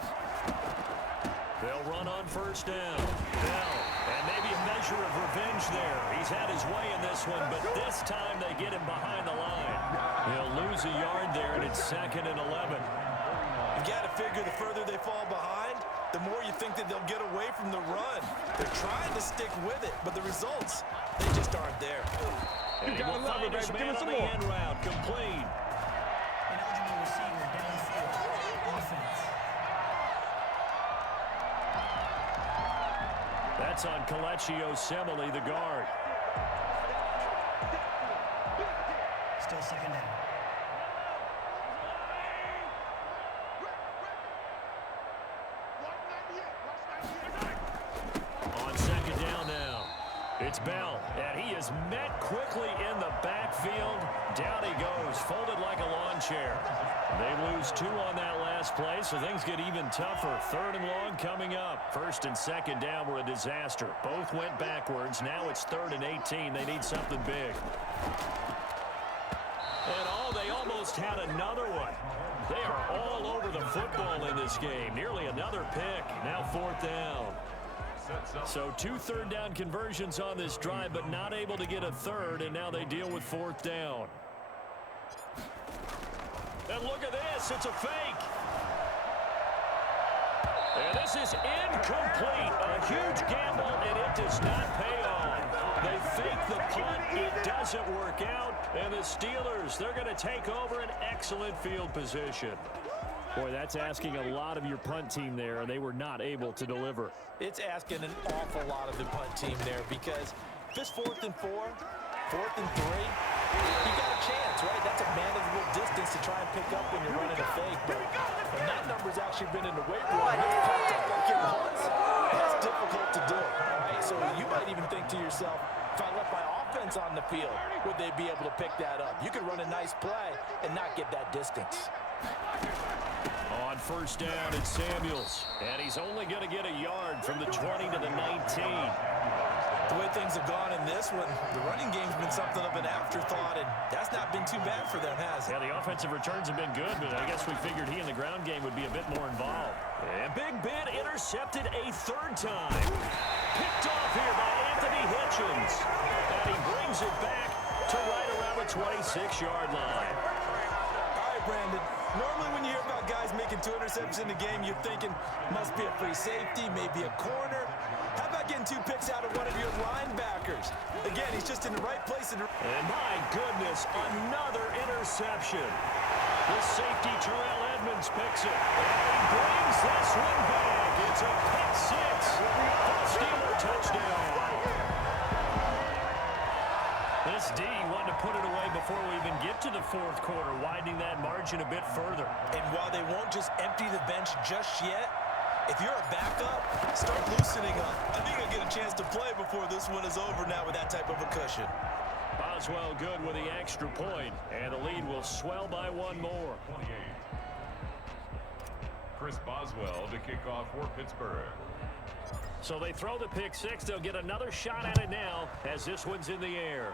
They'll run on 1st down. Bell, and maybe a measure of revenge there. He's had his way in this one, but this time they get him behind the line. He'll lose a yard there, and it's 2nd and 11. You got to figure the further they fall behind, the more you think that they'll get away from the run. They're trying to stick with it, but the results, they just aren't there. And he will find his man on the end route, complete. Ineligible receiver downfield. Offense. That's on Colecchio Semele, the guard. Still 2nd down. On 2nd down now, it's Bell, and he is met quickly in the backfield. Down he goes, folded like a lawn chair. They lose 2 on that last play, so things get even tougher. 3rd and long coming up. 1st and 2nd down were a disaster. Both went backwards. Now it's 3rd and 18. They need something big. And they almost had another one. They are all over the football in this game. Nearly another pick. Now 4th down. So 2 3rd down conversions on this drive, but not able to get a 3rd, and now they deal with 4th down. And look at this, it's a fake. And this is incomplete. A huge gamble, and it does not pay off. They fake the punt, it doesn't work out, and the Steelers, they're going to take over an excellent field position. Boy, that's asking a lot of your punt team there, and they were not able to deliver. It's asking an awful lot of the punt team there because this 4th and 4, 4th and 3, you got a chance, right? That's a manageable distance to try and pick up when you're running a fake. But when that number's actually been in the weight room, and it's popped up like it was, that's difficult to do, right? So you might even think to yourself, if I left my offense on the field, would they be able to pick that up? You could run a nice play and not get that distance. On 1st down, it's Samuels. And he's only going to get a yard from the 20 to the 19. The way things have gone in this one, the running game's been something of an afterthought, and that's not been too bad for them, has it? Yeah, the offensive returns have been good, but I guess we figured he in the ground game would be a bit more involved. And Big Ben intercepted a 3rd time. Picked off here by Anthony Hitchens. And he brings it back to right around the 26-yard line. All right, Brandon. Normally when you hear about guys making 2 interceptions in the game, you're thinking must be a free safety, maybe a corner. How about getting 2 picks out of one of your linebackers? Again, he's just in the right place. And my goodness, another interception. The safety, Terrell Edmonds, picks it. And he brings this one back. It's a pick 6. Steeler touchdown. This D wanted to put it away before we even get to the 4th quarter, widening that margin a bit further. And while they won't just empty the bench just yet, if you're a backup, start loosening up. I think I'll get a chance to play before this one is over now with that type of a cushion. Boswell good with the extra point, and the lead will swell by one more. 28. Chris Boswell to kick off for Pittsburgh. So they throw the pick six. They'll get another shot at it now as this one's in the air.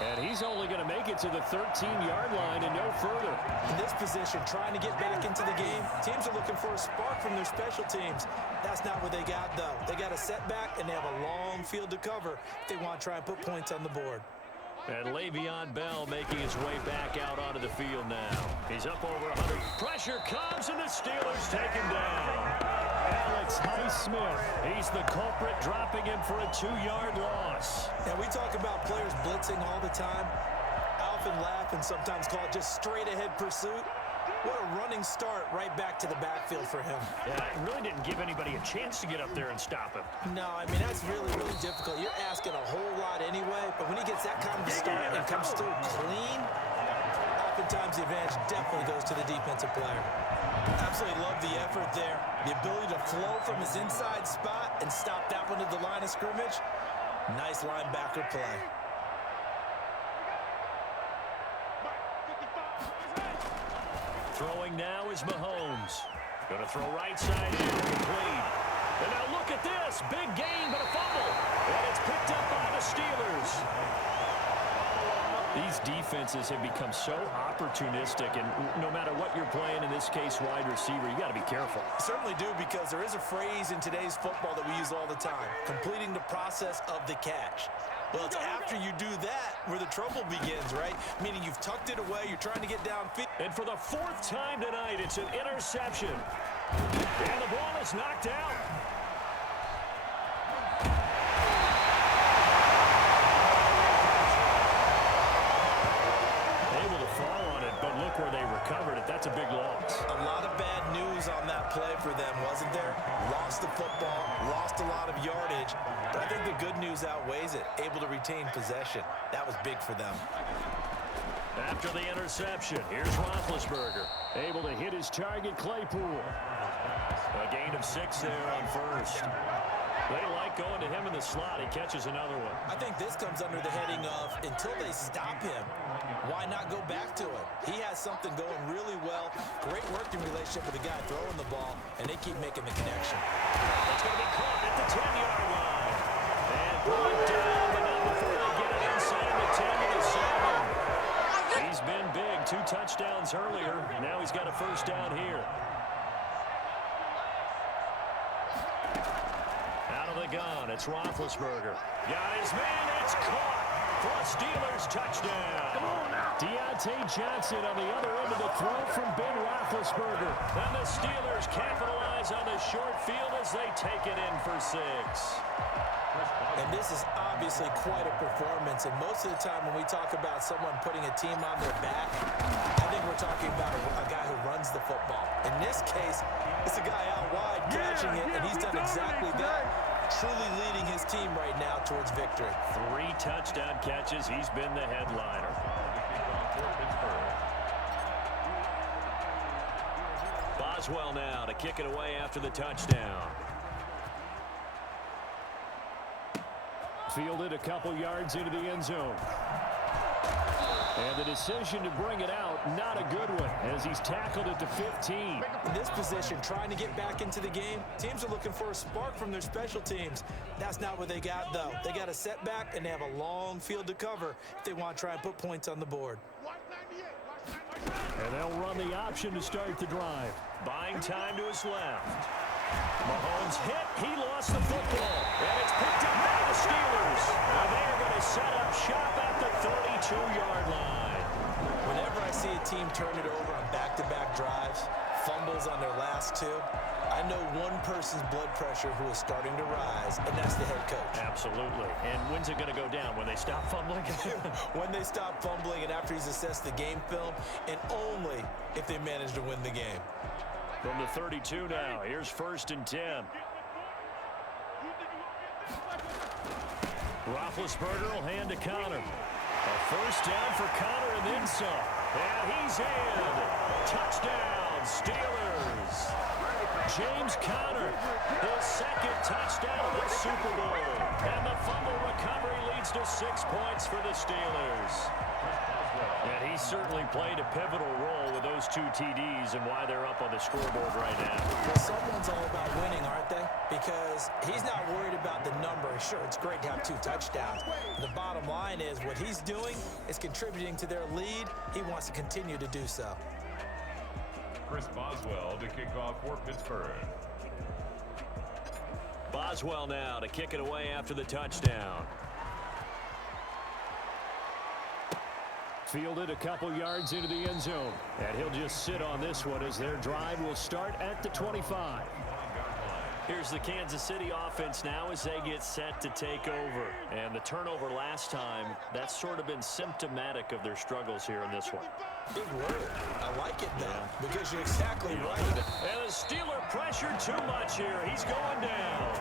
And he's only going to make it to the 13-yard line and no further. In this position, trying to get back into the game, teams are looking for a spark from their special teams. That's not what they got, though. They got a setback, and they have a long field to cover if they want to try and put points on the board. And Le'Veon Bell making his way back out onto the field now. He's up over 100. Pressure comes, and the Steelers take him down. Alex Highsmith, he's the culprit, dropping him for a 2-yard loss. And we talk about players blitzing all the time. I often laugh and sometimes call it just straight-ahead pursuit. What a running start right back to the backfield for him. Yeah, it really didn't give anybody a chance to get up there and stop him. No, I mean, that's really, really difficult. You're asking a whole lot anyway, but when he gets that kind of a start and comes through clean, oftentimes the advantage definitely goes to the defensive player. Absolutely love the effort there. The ability to flow from his inside spot and stop that one at the line of scrimmage. Nice linebacker play. Throwing now is Mahomes. Going to throw right side in, complete. And now look at this. Big gain, but a fumble. And it's picked up by the Steelers. These defenses have become so opportunistic, and no matter what you're playing, in this case, wide receiver, you got to be careful. Certainly do, because there is a phrase in today's football that we use all the time, completing the process of the catch. Well, it's after you do that where the trouble begins, right? Meaning you've tucked it away, you're trying to get downfield. And for the 4th time tonight, it's an interception. And the ball is knocked out. Able to fall on it, but look where they recovered it. That's a big loss. A lot of bad news on that play for them, wasn't there? Lost the football, lost a lot of yardage, but I think the good news outweighs it. Able to retain possession. That was big for them. After the interception, here's Roethlisberger. Able to hit his target, Claypool. A gain of 6 there on first. They like going to him in the slot. He catches another one. I think this comes under the heading of, until they stop him, why not go back to it? He has something going really well. Great working relationship with the guy throwing the ball, and they keep making the connection. It's going to be caught at the 10-yard line. And brought down, but not before they get it inside the 10 to the 7. He's been big. 2 touchdowns earlier. Now he's got a first down here. Out of the gun, it's Roethlisberger. Got his man, it's caught for a Steelers touchdown. Come on now. Deontay Johnson on the other end of the throw from Ben Roethlisberger. And the Steelers capitalize on the short field as they take it in for 6. And this is obviously quite a performance. And most of the time when we talk about someone putting a team on their back, I think we're talking about a guy who runs the football. In this case, it's a guy out wide catching it, and he's done exactly that. Truly leading his team right now towards victory. 3 touchdown catches. He's been the headliner. Boswell now to kick it away after the touchdown. Fielded a couple yards into the end zone. And the decision to bring it out, not a good one, as he's tackled at the 15. In this position, trying to get back into the game, teams are looking for a spark from their special teams. That's not what they got, though. They got a setback, and they have a long field to cover if they want to try and put points on the board. And they'll run the option to start the drive. Buying time to his left. Mahomes hit. He lost the football. And it's picked up by the Steelers. And they are going to set up shop at the 32-yard line. Whenever I see a team turn it over on back-to-back drives, fumbles on their last 2, I know one person's blood pressure who is starting to rise, and that's the head coach. Absolutely. And when's it going to go down? When they stop fumbling? When they stop fumbling and after he's assessed the game film, and only if they manage to win the game. From the 32 now, here's 1st and 10. Roethlisberger will hand to Connor. A first down for Connor and then some. And he's in. Touchdown, touchdown, Steelers. James Conner, his second touchdown of the Super Bowl. And the fumble recovery leads to 6 points for the Steelers. And he certainly played a pivotal role with those 2 TDs and why they're up on the scoreboard right now. Well, someone's all about winning, aren't they? Because he's not worried about the number. Sure, it's great to have 2 touchdowns. The bottom line is what he's doing is contributing to their lead. He wants to continue to do so. Chris Boswell to kick off for Pittsburgh. Boswell now to kick it away after the touchdown. Fielded a couple yards into the end zone. And he'll just sit on this one as their drive will start at the 25. Here's the Kansas City offense now as they get set to take over. And the turnover last time, that's sort of been symptomatic of their struggles here in this one. Big word. I like it, though, because you're exactly right. And the Steeler pressured too much here. He's going down.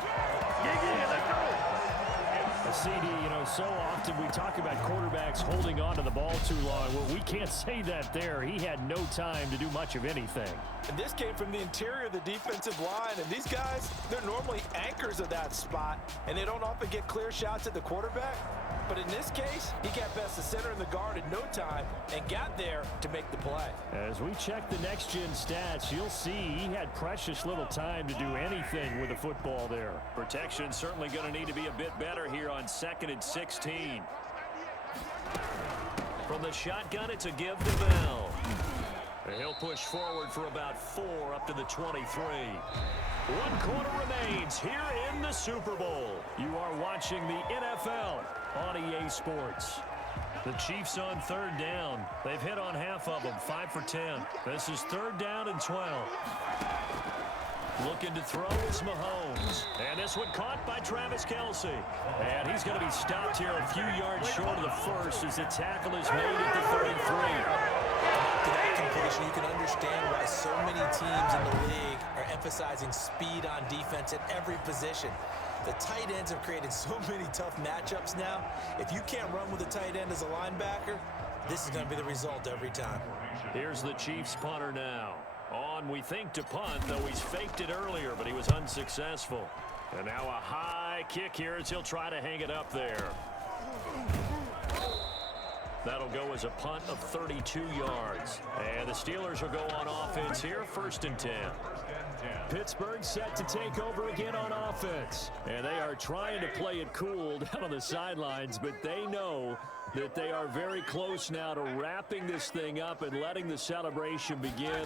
A CD, so often we talk about quarterbacks holding on to the ball too long. Well, we can't say that there. He had no time to do much of anything. And this came from the interior of the defensive line. And these guys, they're normally anchors of that spot. And they don't often get clear shots at the quarterback. But in this case, he got past the center and the guard in no time and got there to make the play. As we check the next-gen stats, you'll see he had precious little time to do anything with the football there. Protection certainly going to need to be a bit better here on 2nd and 16. From the shotgun, it's a give to Bell. And he'll push forward for about 4 up to the 23. 1 quarter remains here in the Super Bowl. You are watching the NFL on EA Sports. The Chiefs on 3rd down. They've hit on half of them, 5 for 10. This is 3rd down and 12. Looking to throw is Mahomes. And this one caught by Travis Kelce. And he's going to be stopped here a few yards short of the first as the tackle is made at the 33. After that completion, you can understand why so many teams in the league are emphasizing speed on defense at every position. The tight ends have created so many tough matchups now. If you can't run with a tight end as a linebacker, this is going to be the result every time. Here's the Chiefs punter now. On, we think, to punt, though he's faked it earlier, but he was unsuccessful. And now a high kick here as he'll try to hang it up there. That'll go as a punt of 32 yards. And the Steelers will go on offense here, 1st and 10. Pittsburgh set to take over again on offense. And they are trying to play it cool down on the sidelines, but they know that they are very close now to wrapping this thing up and letting the celebration begin.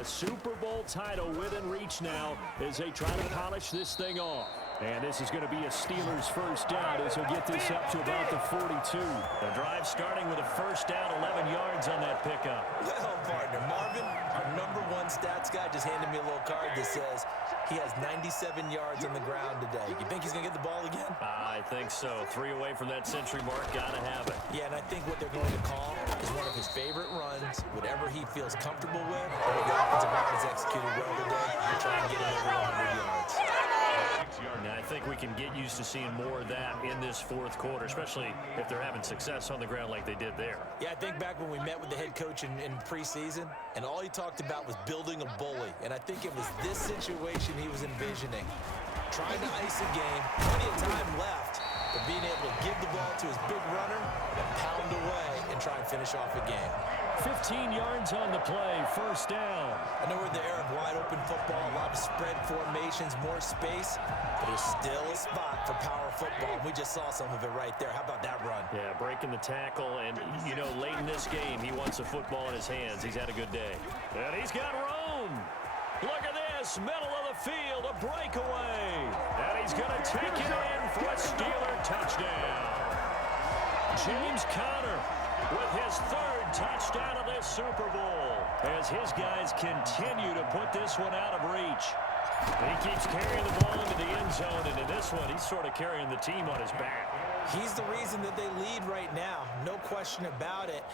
A Super Bowl title within reach now as they try to polish this thing off. And this is going to be a Steelers 1st down as he'll get this up to about the 42. The drive starting with a 1st down, 11 yards on that pickup. Well, partner, Marvin, our #1 stats guy just handed me a little card that says he has 97 yards on the ground today. You think he's going to get the ball again? I think so. 3 away from that century mark. Got to have it. Yeah, and I think what they're going to call is one of his favorite runs, whatever he feels comfortable with. The offensive line has executed well today. Try and get him over 100 yards. Now, I think we can get used to seeing more of that in this 4th quarter, especially if they're having success on the ground like they did there. Yeah, I think back when we met with the head coach in preseason, and all he talked about was building a bully. And I think it was this situation he was envisioning. Trying to ice a game, plenty of time left, but being able to give the ball to his big runner and pound away and try and finish off a game. 15 yards on the play, 1st down. I know we're in the era of wide-open football, a lot of spread formations, more space, but there's still a spot for power football. We just saw some of it right there. How about that run? Yeah, breaking the tackle, and, late in this game, he wants a football in his hands. He's had a good day. And he's got room. Look at this, middle of the field, a breakaway. And he's going to take it in for a Steeler touchdown. James Conner with his 3rd touchdown of this Super Bowl as his guys continue to put this one out of reach. He keeps carrying the ball into the end zone, and in this one, he's sort of carrying the team on his back. He's the reason that they lead right now, no question about it.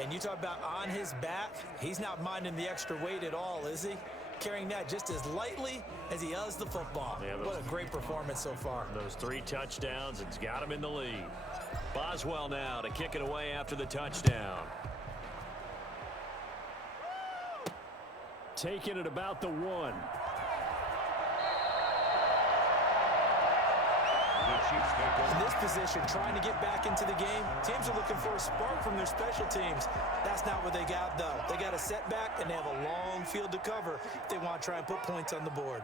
And you talk about on his back, he's not minding the extra weight at all, is he? Carrying that just as lightly as he does the football. Yeah, what a great performance so far. Those 3 touchdowns, it's got him in the lead. Boswell now to kick it away after the touchdown. taken at about the 1. In this position, trying to get back into the game, teams are looking for a spark from their special teams. That's not what they got, though. They got a setback, and they have a long field to cover if they want to try and put points on the board.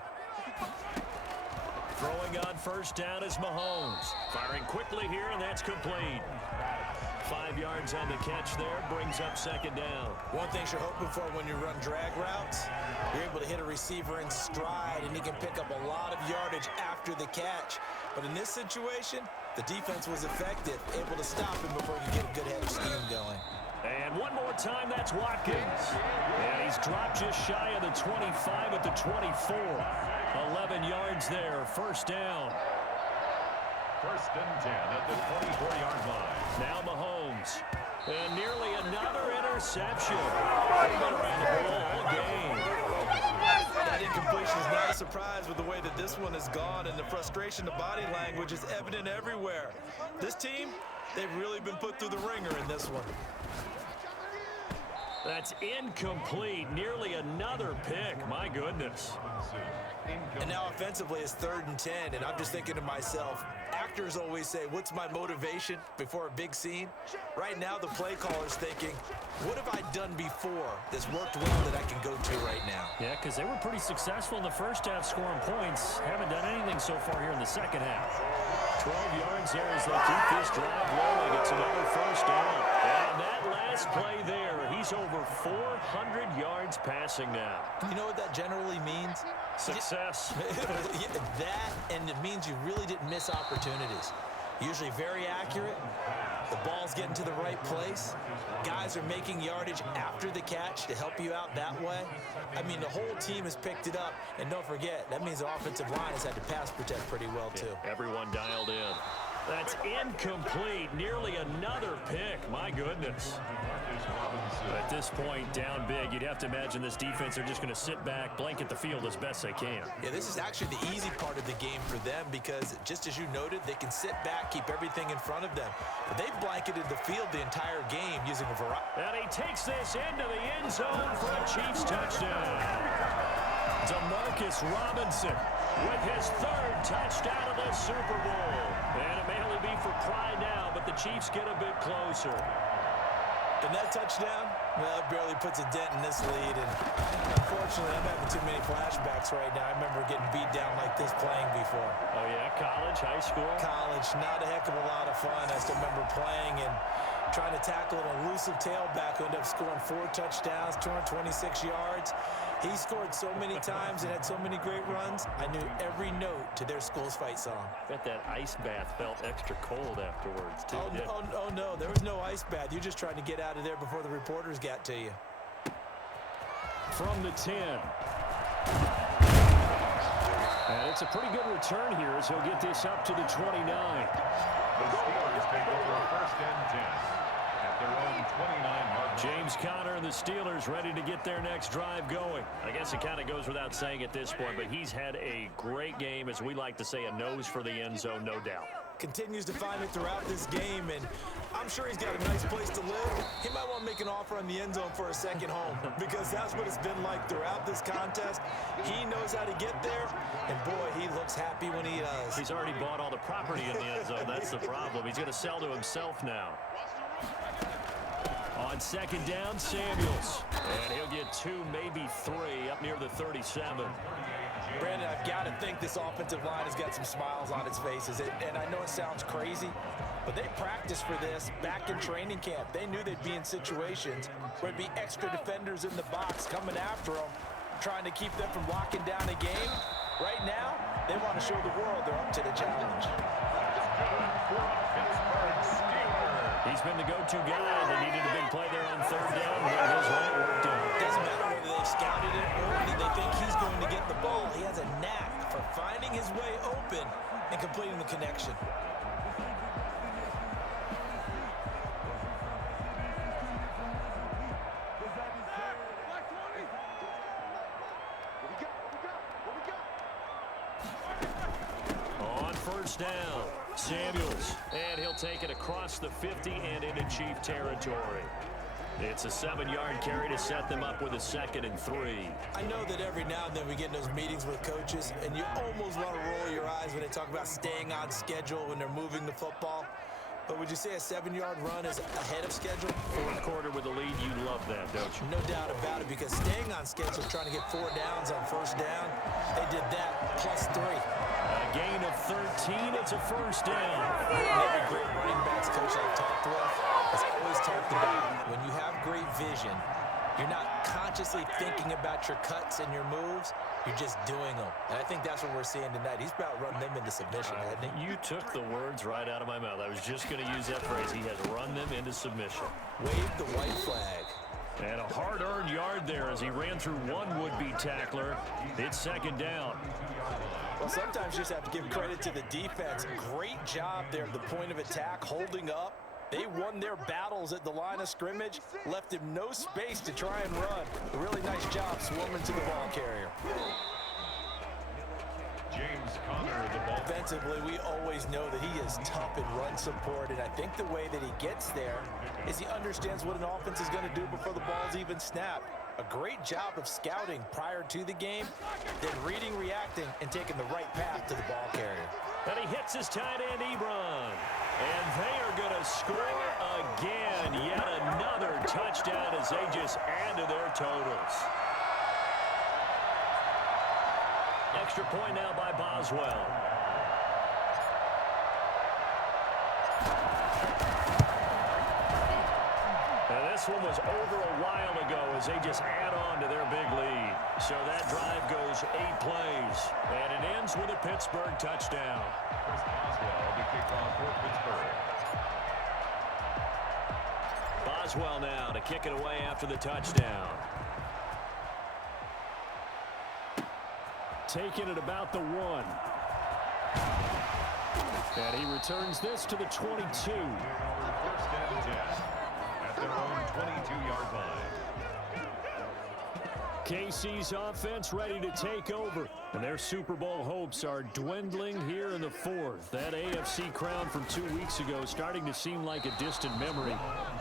Throwing on first down is Mahomes. Firing quickly here, and that's complete. 5 yards on the catch there, brings up second down. One thing you're hoping for when you run drag routes, you're able to hit a receiver in stride, and he can pick up a lot of yardage after the catch. But in this situation, the defense was effective, able to stop him before he could get a good head of steam going. And one more time, that's Watkins. And he's dropped just shy of the 25 at the 24. 11 yards there, first down. First and 10 at the 24-yard line. Now Mahomes. And nearly another interception. He's been around the ball all game. That incompletion is not a surprise with the way that this one has gone, and the frustration, the body language is evident everywhere. This team, they've really been put through the ringer in this one. That's incomplete. Nearly another pick. My goodness. And now offensively it's 3rd and 10, and I'm just thinking to myself, actors always say, what's my motivation before a big scene? Right now the play caller's thinking, what have I done before that's worked well that I can go to right now? Yeah, because they were pretty successful in the first half scoring points. Haven't done anything so far here in the second half. 12 yards there as they keep this drive rolling. It's another first down. And that last play there, he's over 400 yards passing now. You know what that generally means? Success. That, and it means you really didn't miss opportunities. Usually very accurate. The ball's getting to the right place. Guys are making yardage after the catch to help you out that way. I mean, the whole team has picked it up. And don't forget, that means the offensive line has had to pass protect pretty well, too. Everyone dialed in. That's incomplete. Nearly another pick. My goodness. At this point, down big, you'd have to imagine this defense are just going to sit back, blanket the field as best they can. Yeah, this is actually the easy part of the game for them because, just as you noted, they can sit back, keep everything in front of them. But they've blanketed the field the entire game using a variety. And he takes this into the end zone for a Chiefs touchdown. Demarcus Robinson with his 3rd touchdown of the Super Bowl. And it may only be for pride now, but the Chiefs get a bit closer. And that touchdown, well, it barely puts a dent in this lead. And unfortunately, I'm having too many flashbacks right now. I remember getting beat down like this playing before. Oh, yeah? College, high school? College, not a heck of a lot of fun. I still remember playing and trying to tackle an elusive tailback who ended up scoring 4 touchdowns, 226 yards. He scored so many times and had so many great runs, I knew every note to their school's fight song. Bet that ice bath felt extra cold afterwards, too. Oh, no, there was no ice bath. You're just trying to get out of there before the reporters got to you. From the 10. And it's a pretty good return here as he'll get this up to the 29. The Steelers take over first and 10 at their own 29-yard line. James Conner and the Steelers ready to get their next drive going. I guess it kind of goes without saying at this point, but he's had a great game, as we like to say, a nose for the end zone, no doubt. Continues to find it throughout this game, and I'm sure he's got a nice place to live. He might want to make an offer on the end zone for a second home because that's what it's been like throughout this contest. He knows how to get there, and boy, he looks happy when he does. He's already bought all the property in the end zone. That's the problem. He's going to sell to himself now. On second down, Samuels. And he'll get 2, maybe 3 up near the 37. Brandon, I've got to think this offensive line has got some smiles on its faces. And I know it sounds crazy, but they practiced for this back in training camp. They knew they'd be in situations where there'd be extra defenders in the box coming after them, trying to keep them from locking down a game. Right now, they want to show the world they're up to the challenge. He's been the go-to guy. They needed a big play there on third down. His right worked out. Doesn't matter whether they scouted it or whether they think he's going to get the ball. He has a knack for finding his way open and completing the connection. On first down, Samuels, and he'll take it across the 50 and into Chief territory. It's a 7-yard carry to set them up with a 2nd and 3. I know that every now and then we get in those meetings with coaches, and you almost want to roll your eyes when they talk about staying on schedule when they're moving the football. But would you say a 7-yard run is ahead of schedule? 4th quarter with the lead, you love that, don't you? No doubt about it, because staying on schedule, trying to get 4 downs on first down, they did that, plus 3. A gain of 13, it's a first down. Every great running backs coach I've talked with has always talked about when you have great vision, you're not consciously thinking about your cuts and your moves, you're just doing them. And I think that's what we're seeing tonight. He's about running them into submission, hasn't he? You took the words right out of my mouth. I was just going to use that phrase. He has run them into submission. Wave the white flag. And a hard-earned yard there as he ran through one would-be tackler. It's 2nd down. Well, sometimes you just have to give credit to the defense. Great job there at the point of attack, holding up. They won their battles at the line of scrimmage, left him no space to try and run. A really nice job swarming to the ball carrier. James Conner, the ball. Offensively, we always know that he is tough in run support, and I think the way that he gets there is he understands what an offense is going to do before the ball's even snapped. A great job of scouting prior to the game, then reading, reacting, and taking the right path to the ball carrier. And he hits his tight end, Ebron. And they are going to score again. Yet another touchdown as they just add to their totals. Extra point now by Boswell. And this one was over a while ago as they just add on to their big lead. So that drive goes 8 plays. And it ends with a Pittsburgh touchdown. Chris Boswell, the kickoff for Pittsburgh. Boswell now to kick it away after the touchdown. Taking it about the 1. And he returns this to the 22. 1st and 10 at their own 22-yard line. KC's offense ready to take over. And their Super Bowl hopes are dwindling here in the 4th. That AFC crown from 2 weeks ago starting to seem like a distant memory.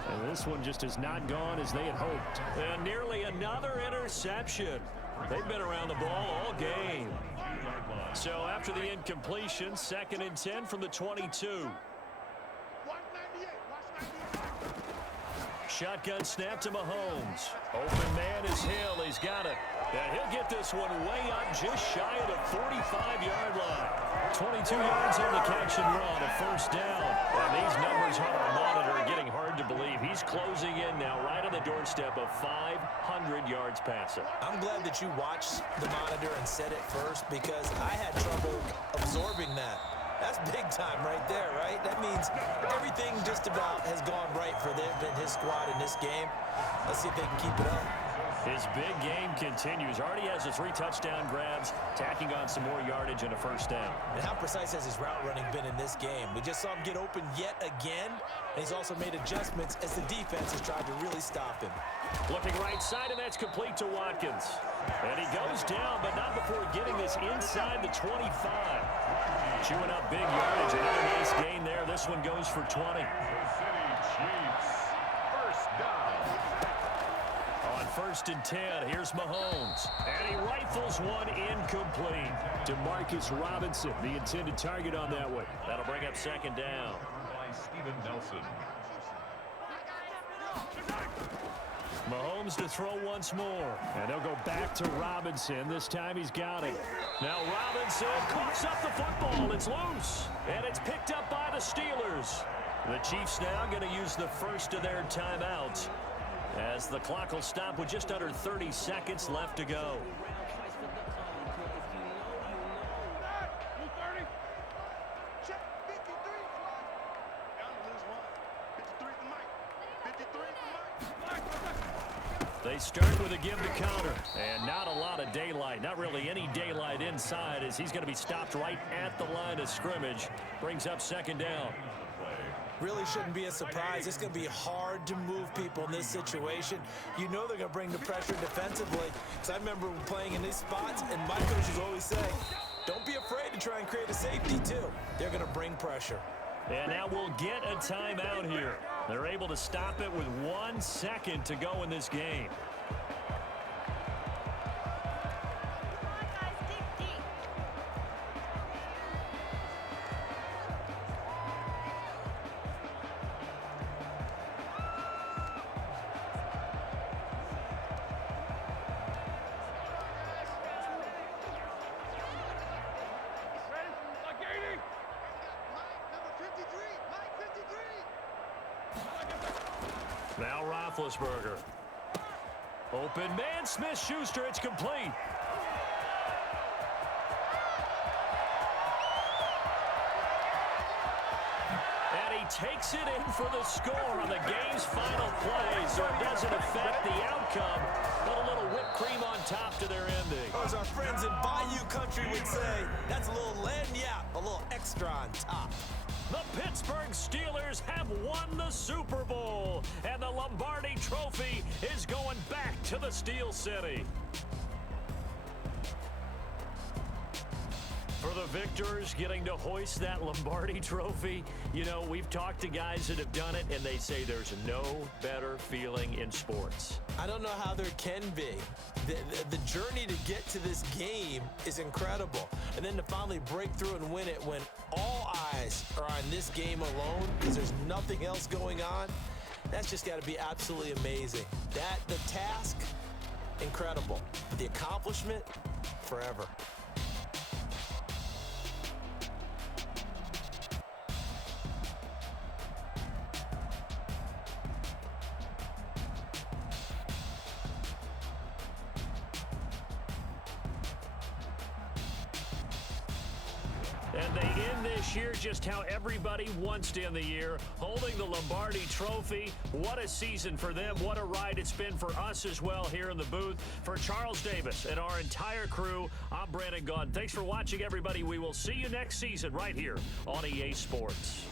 And this one just has not gone as they had hoped. And nearly another interception. They've been around the ball all game. So after the incompletion, 2nd and 10 from the 22. Shotgun snap to Mahomes. Open man is Hill. He's got it. And he'll get this one way up just shy of the 45-yard line. 22 yards on the catch and run, a first down. And these numbers on our monitor are getting hard to believe. He's closing in now right on the doorstep of 500 yards passing. I'm glad that you watched the monitor and said it first, because I had trouble absorbing that. That's big time right there, right? That means everything just about has gone right for them and his squad in this game. Let's see if they can keep it up. His big game continues. Already has the 3 touchdown grabs, tacking on some more yardage and a first down. And how precise has his route running been in this game? We just saw him get open yet again, and he's also made adjustments as the defense has tried to really stop him. Looking right side, and that's complete to Watkins. And he goes down, but not before getting this inside the 25. Chewing up big yardage. Another nice gain there. This one goes for 20. Kansas City Chiefs. First down. On 1st and 10, here's Mahomes. And he rifles one incomplete to Marcus Robinson, the intended target on that one. That'll bring up 2nd down. By Steven Nelson. Mahomes to throw once more. And they'll go back to Robinson. This time he's got it. Now Robinson coughs up the football. It's loose. And it's picked up by the Steelers. The Chiefs now going to use the first of their timeouts, as the clock will stop with just under 30 seconds left to go. They start with a give to counter, and not a lot of daylight, not really any daylight inside, as he's going to be stopped right at the line of scrimmage. Brings up 2nd down. Really shouldn't be a surprise. It's going to be hard to move people in this situation. You know they're going to bring the pressure defensively. Because I remember playing in these spots, and my coaches always say, don't be afraid to try and create a safety too. They're going to bring pressure. And now we'll get a timeout here. They're able to stop it with 1 second to go in this game. Now Roethlisberger. Open man, Smith-Schuster, it's complete. And he takes it in for the score on the game's final play, so it doesn't affect the outcome, but a little whipped cream on top to their ending. As our friends in Bayou Country would say, that's a little lagniappe, a little extra on top. The Pittsburgh Steelers have won the Super Bowl, and the Lombardi Trophy is going back to the Steel City. For the victors getting to hoist that Lombardi Trophy, you know, we've talked to guys that have done it, and they say there's no better feeling in sports. I don't know how there can be. The journey to get to this game is incredible. And then to finally break through and win it when all eyes are on this game alone because there's nothing else going on, that's just got to be absolutely amazing. The task, incredible. The accomplishment, forever. And they end this year just how everybody wants to end the year, holding the Lombardi Trophy. What a season for them. What a ride it's been for us as well here in the booth. For Charles Davis and our entire crew, I'm Brandon Gaudin. Thanks for watching, everybody. We will see you next season right here on EA Sports.